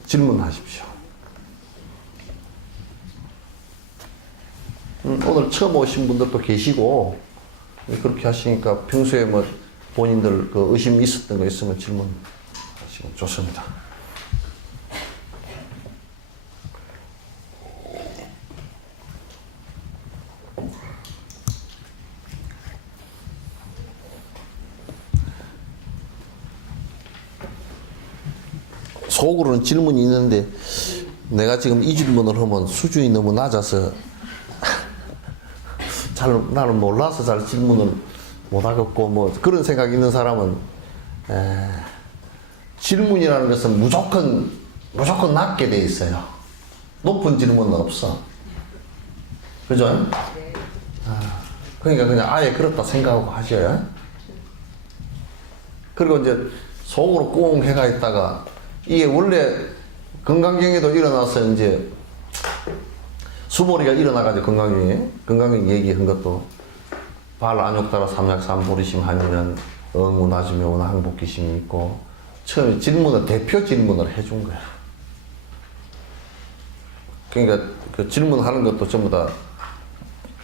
질문하십시오. 오늘 처음 오신 분들도 계시고 그렇게 하시니까 평소에 뭐 본인들 그 의심 있었던 거 있으면 질문하시면 좋습니다. 속으로는 질문이 있는데 내가 지금 이 질문을 하면 수준이 너무 낮아서 나는 몰라서 잘 질문을 못 하겠고 뭐 그런 생각이 있는 사람은 질문이라는 것은 무조건 낮게 돼 있어요. 높은 질문은 없어. 그죠? 그러니까 그냥 아예 그렇다 생각하고 하셔요. 그리고 이제 속으로 꽁 해가 있다가 이게 원래 건강경에도 일어나서 이제 수보리가 일어나가지고 건강경 얘기한 것도 발 안욕따라 삼약삼 보리심 하면 응운하시며 오나 항복기심이 있고 처음에 대표 질문을 해준 거야. 그러니까 그 질문하는 것도 전부 다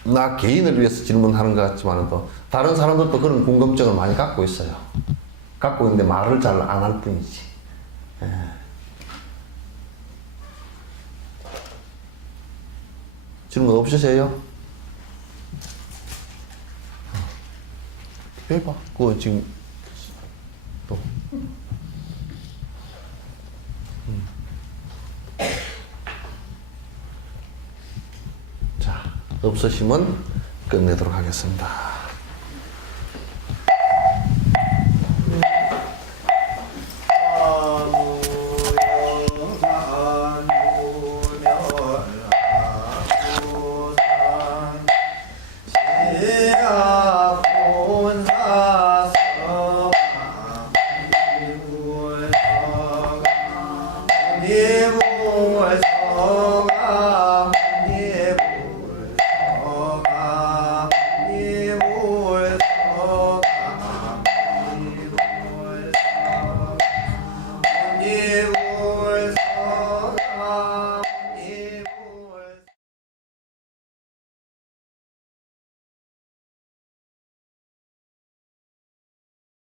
나 개인을 위해서 질문하는 것 같지만 또 다른 사람들도 그런 궁금증을 많이 갖고 있어요. 갖고 있는데 말을 잘 안 할 뿐이지. 예. 질문 없으세요? 해봐. 그거 지금 또. 자, 없으시면 끝내도록 하겠습니다. 이부서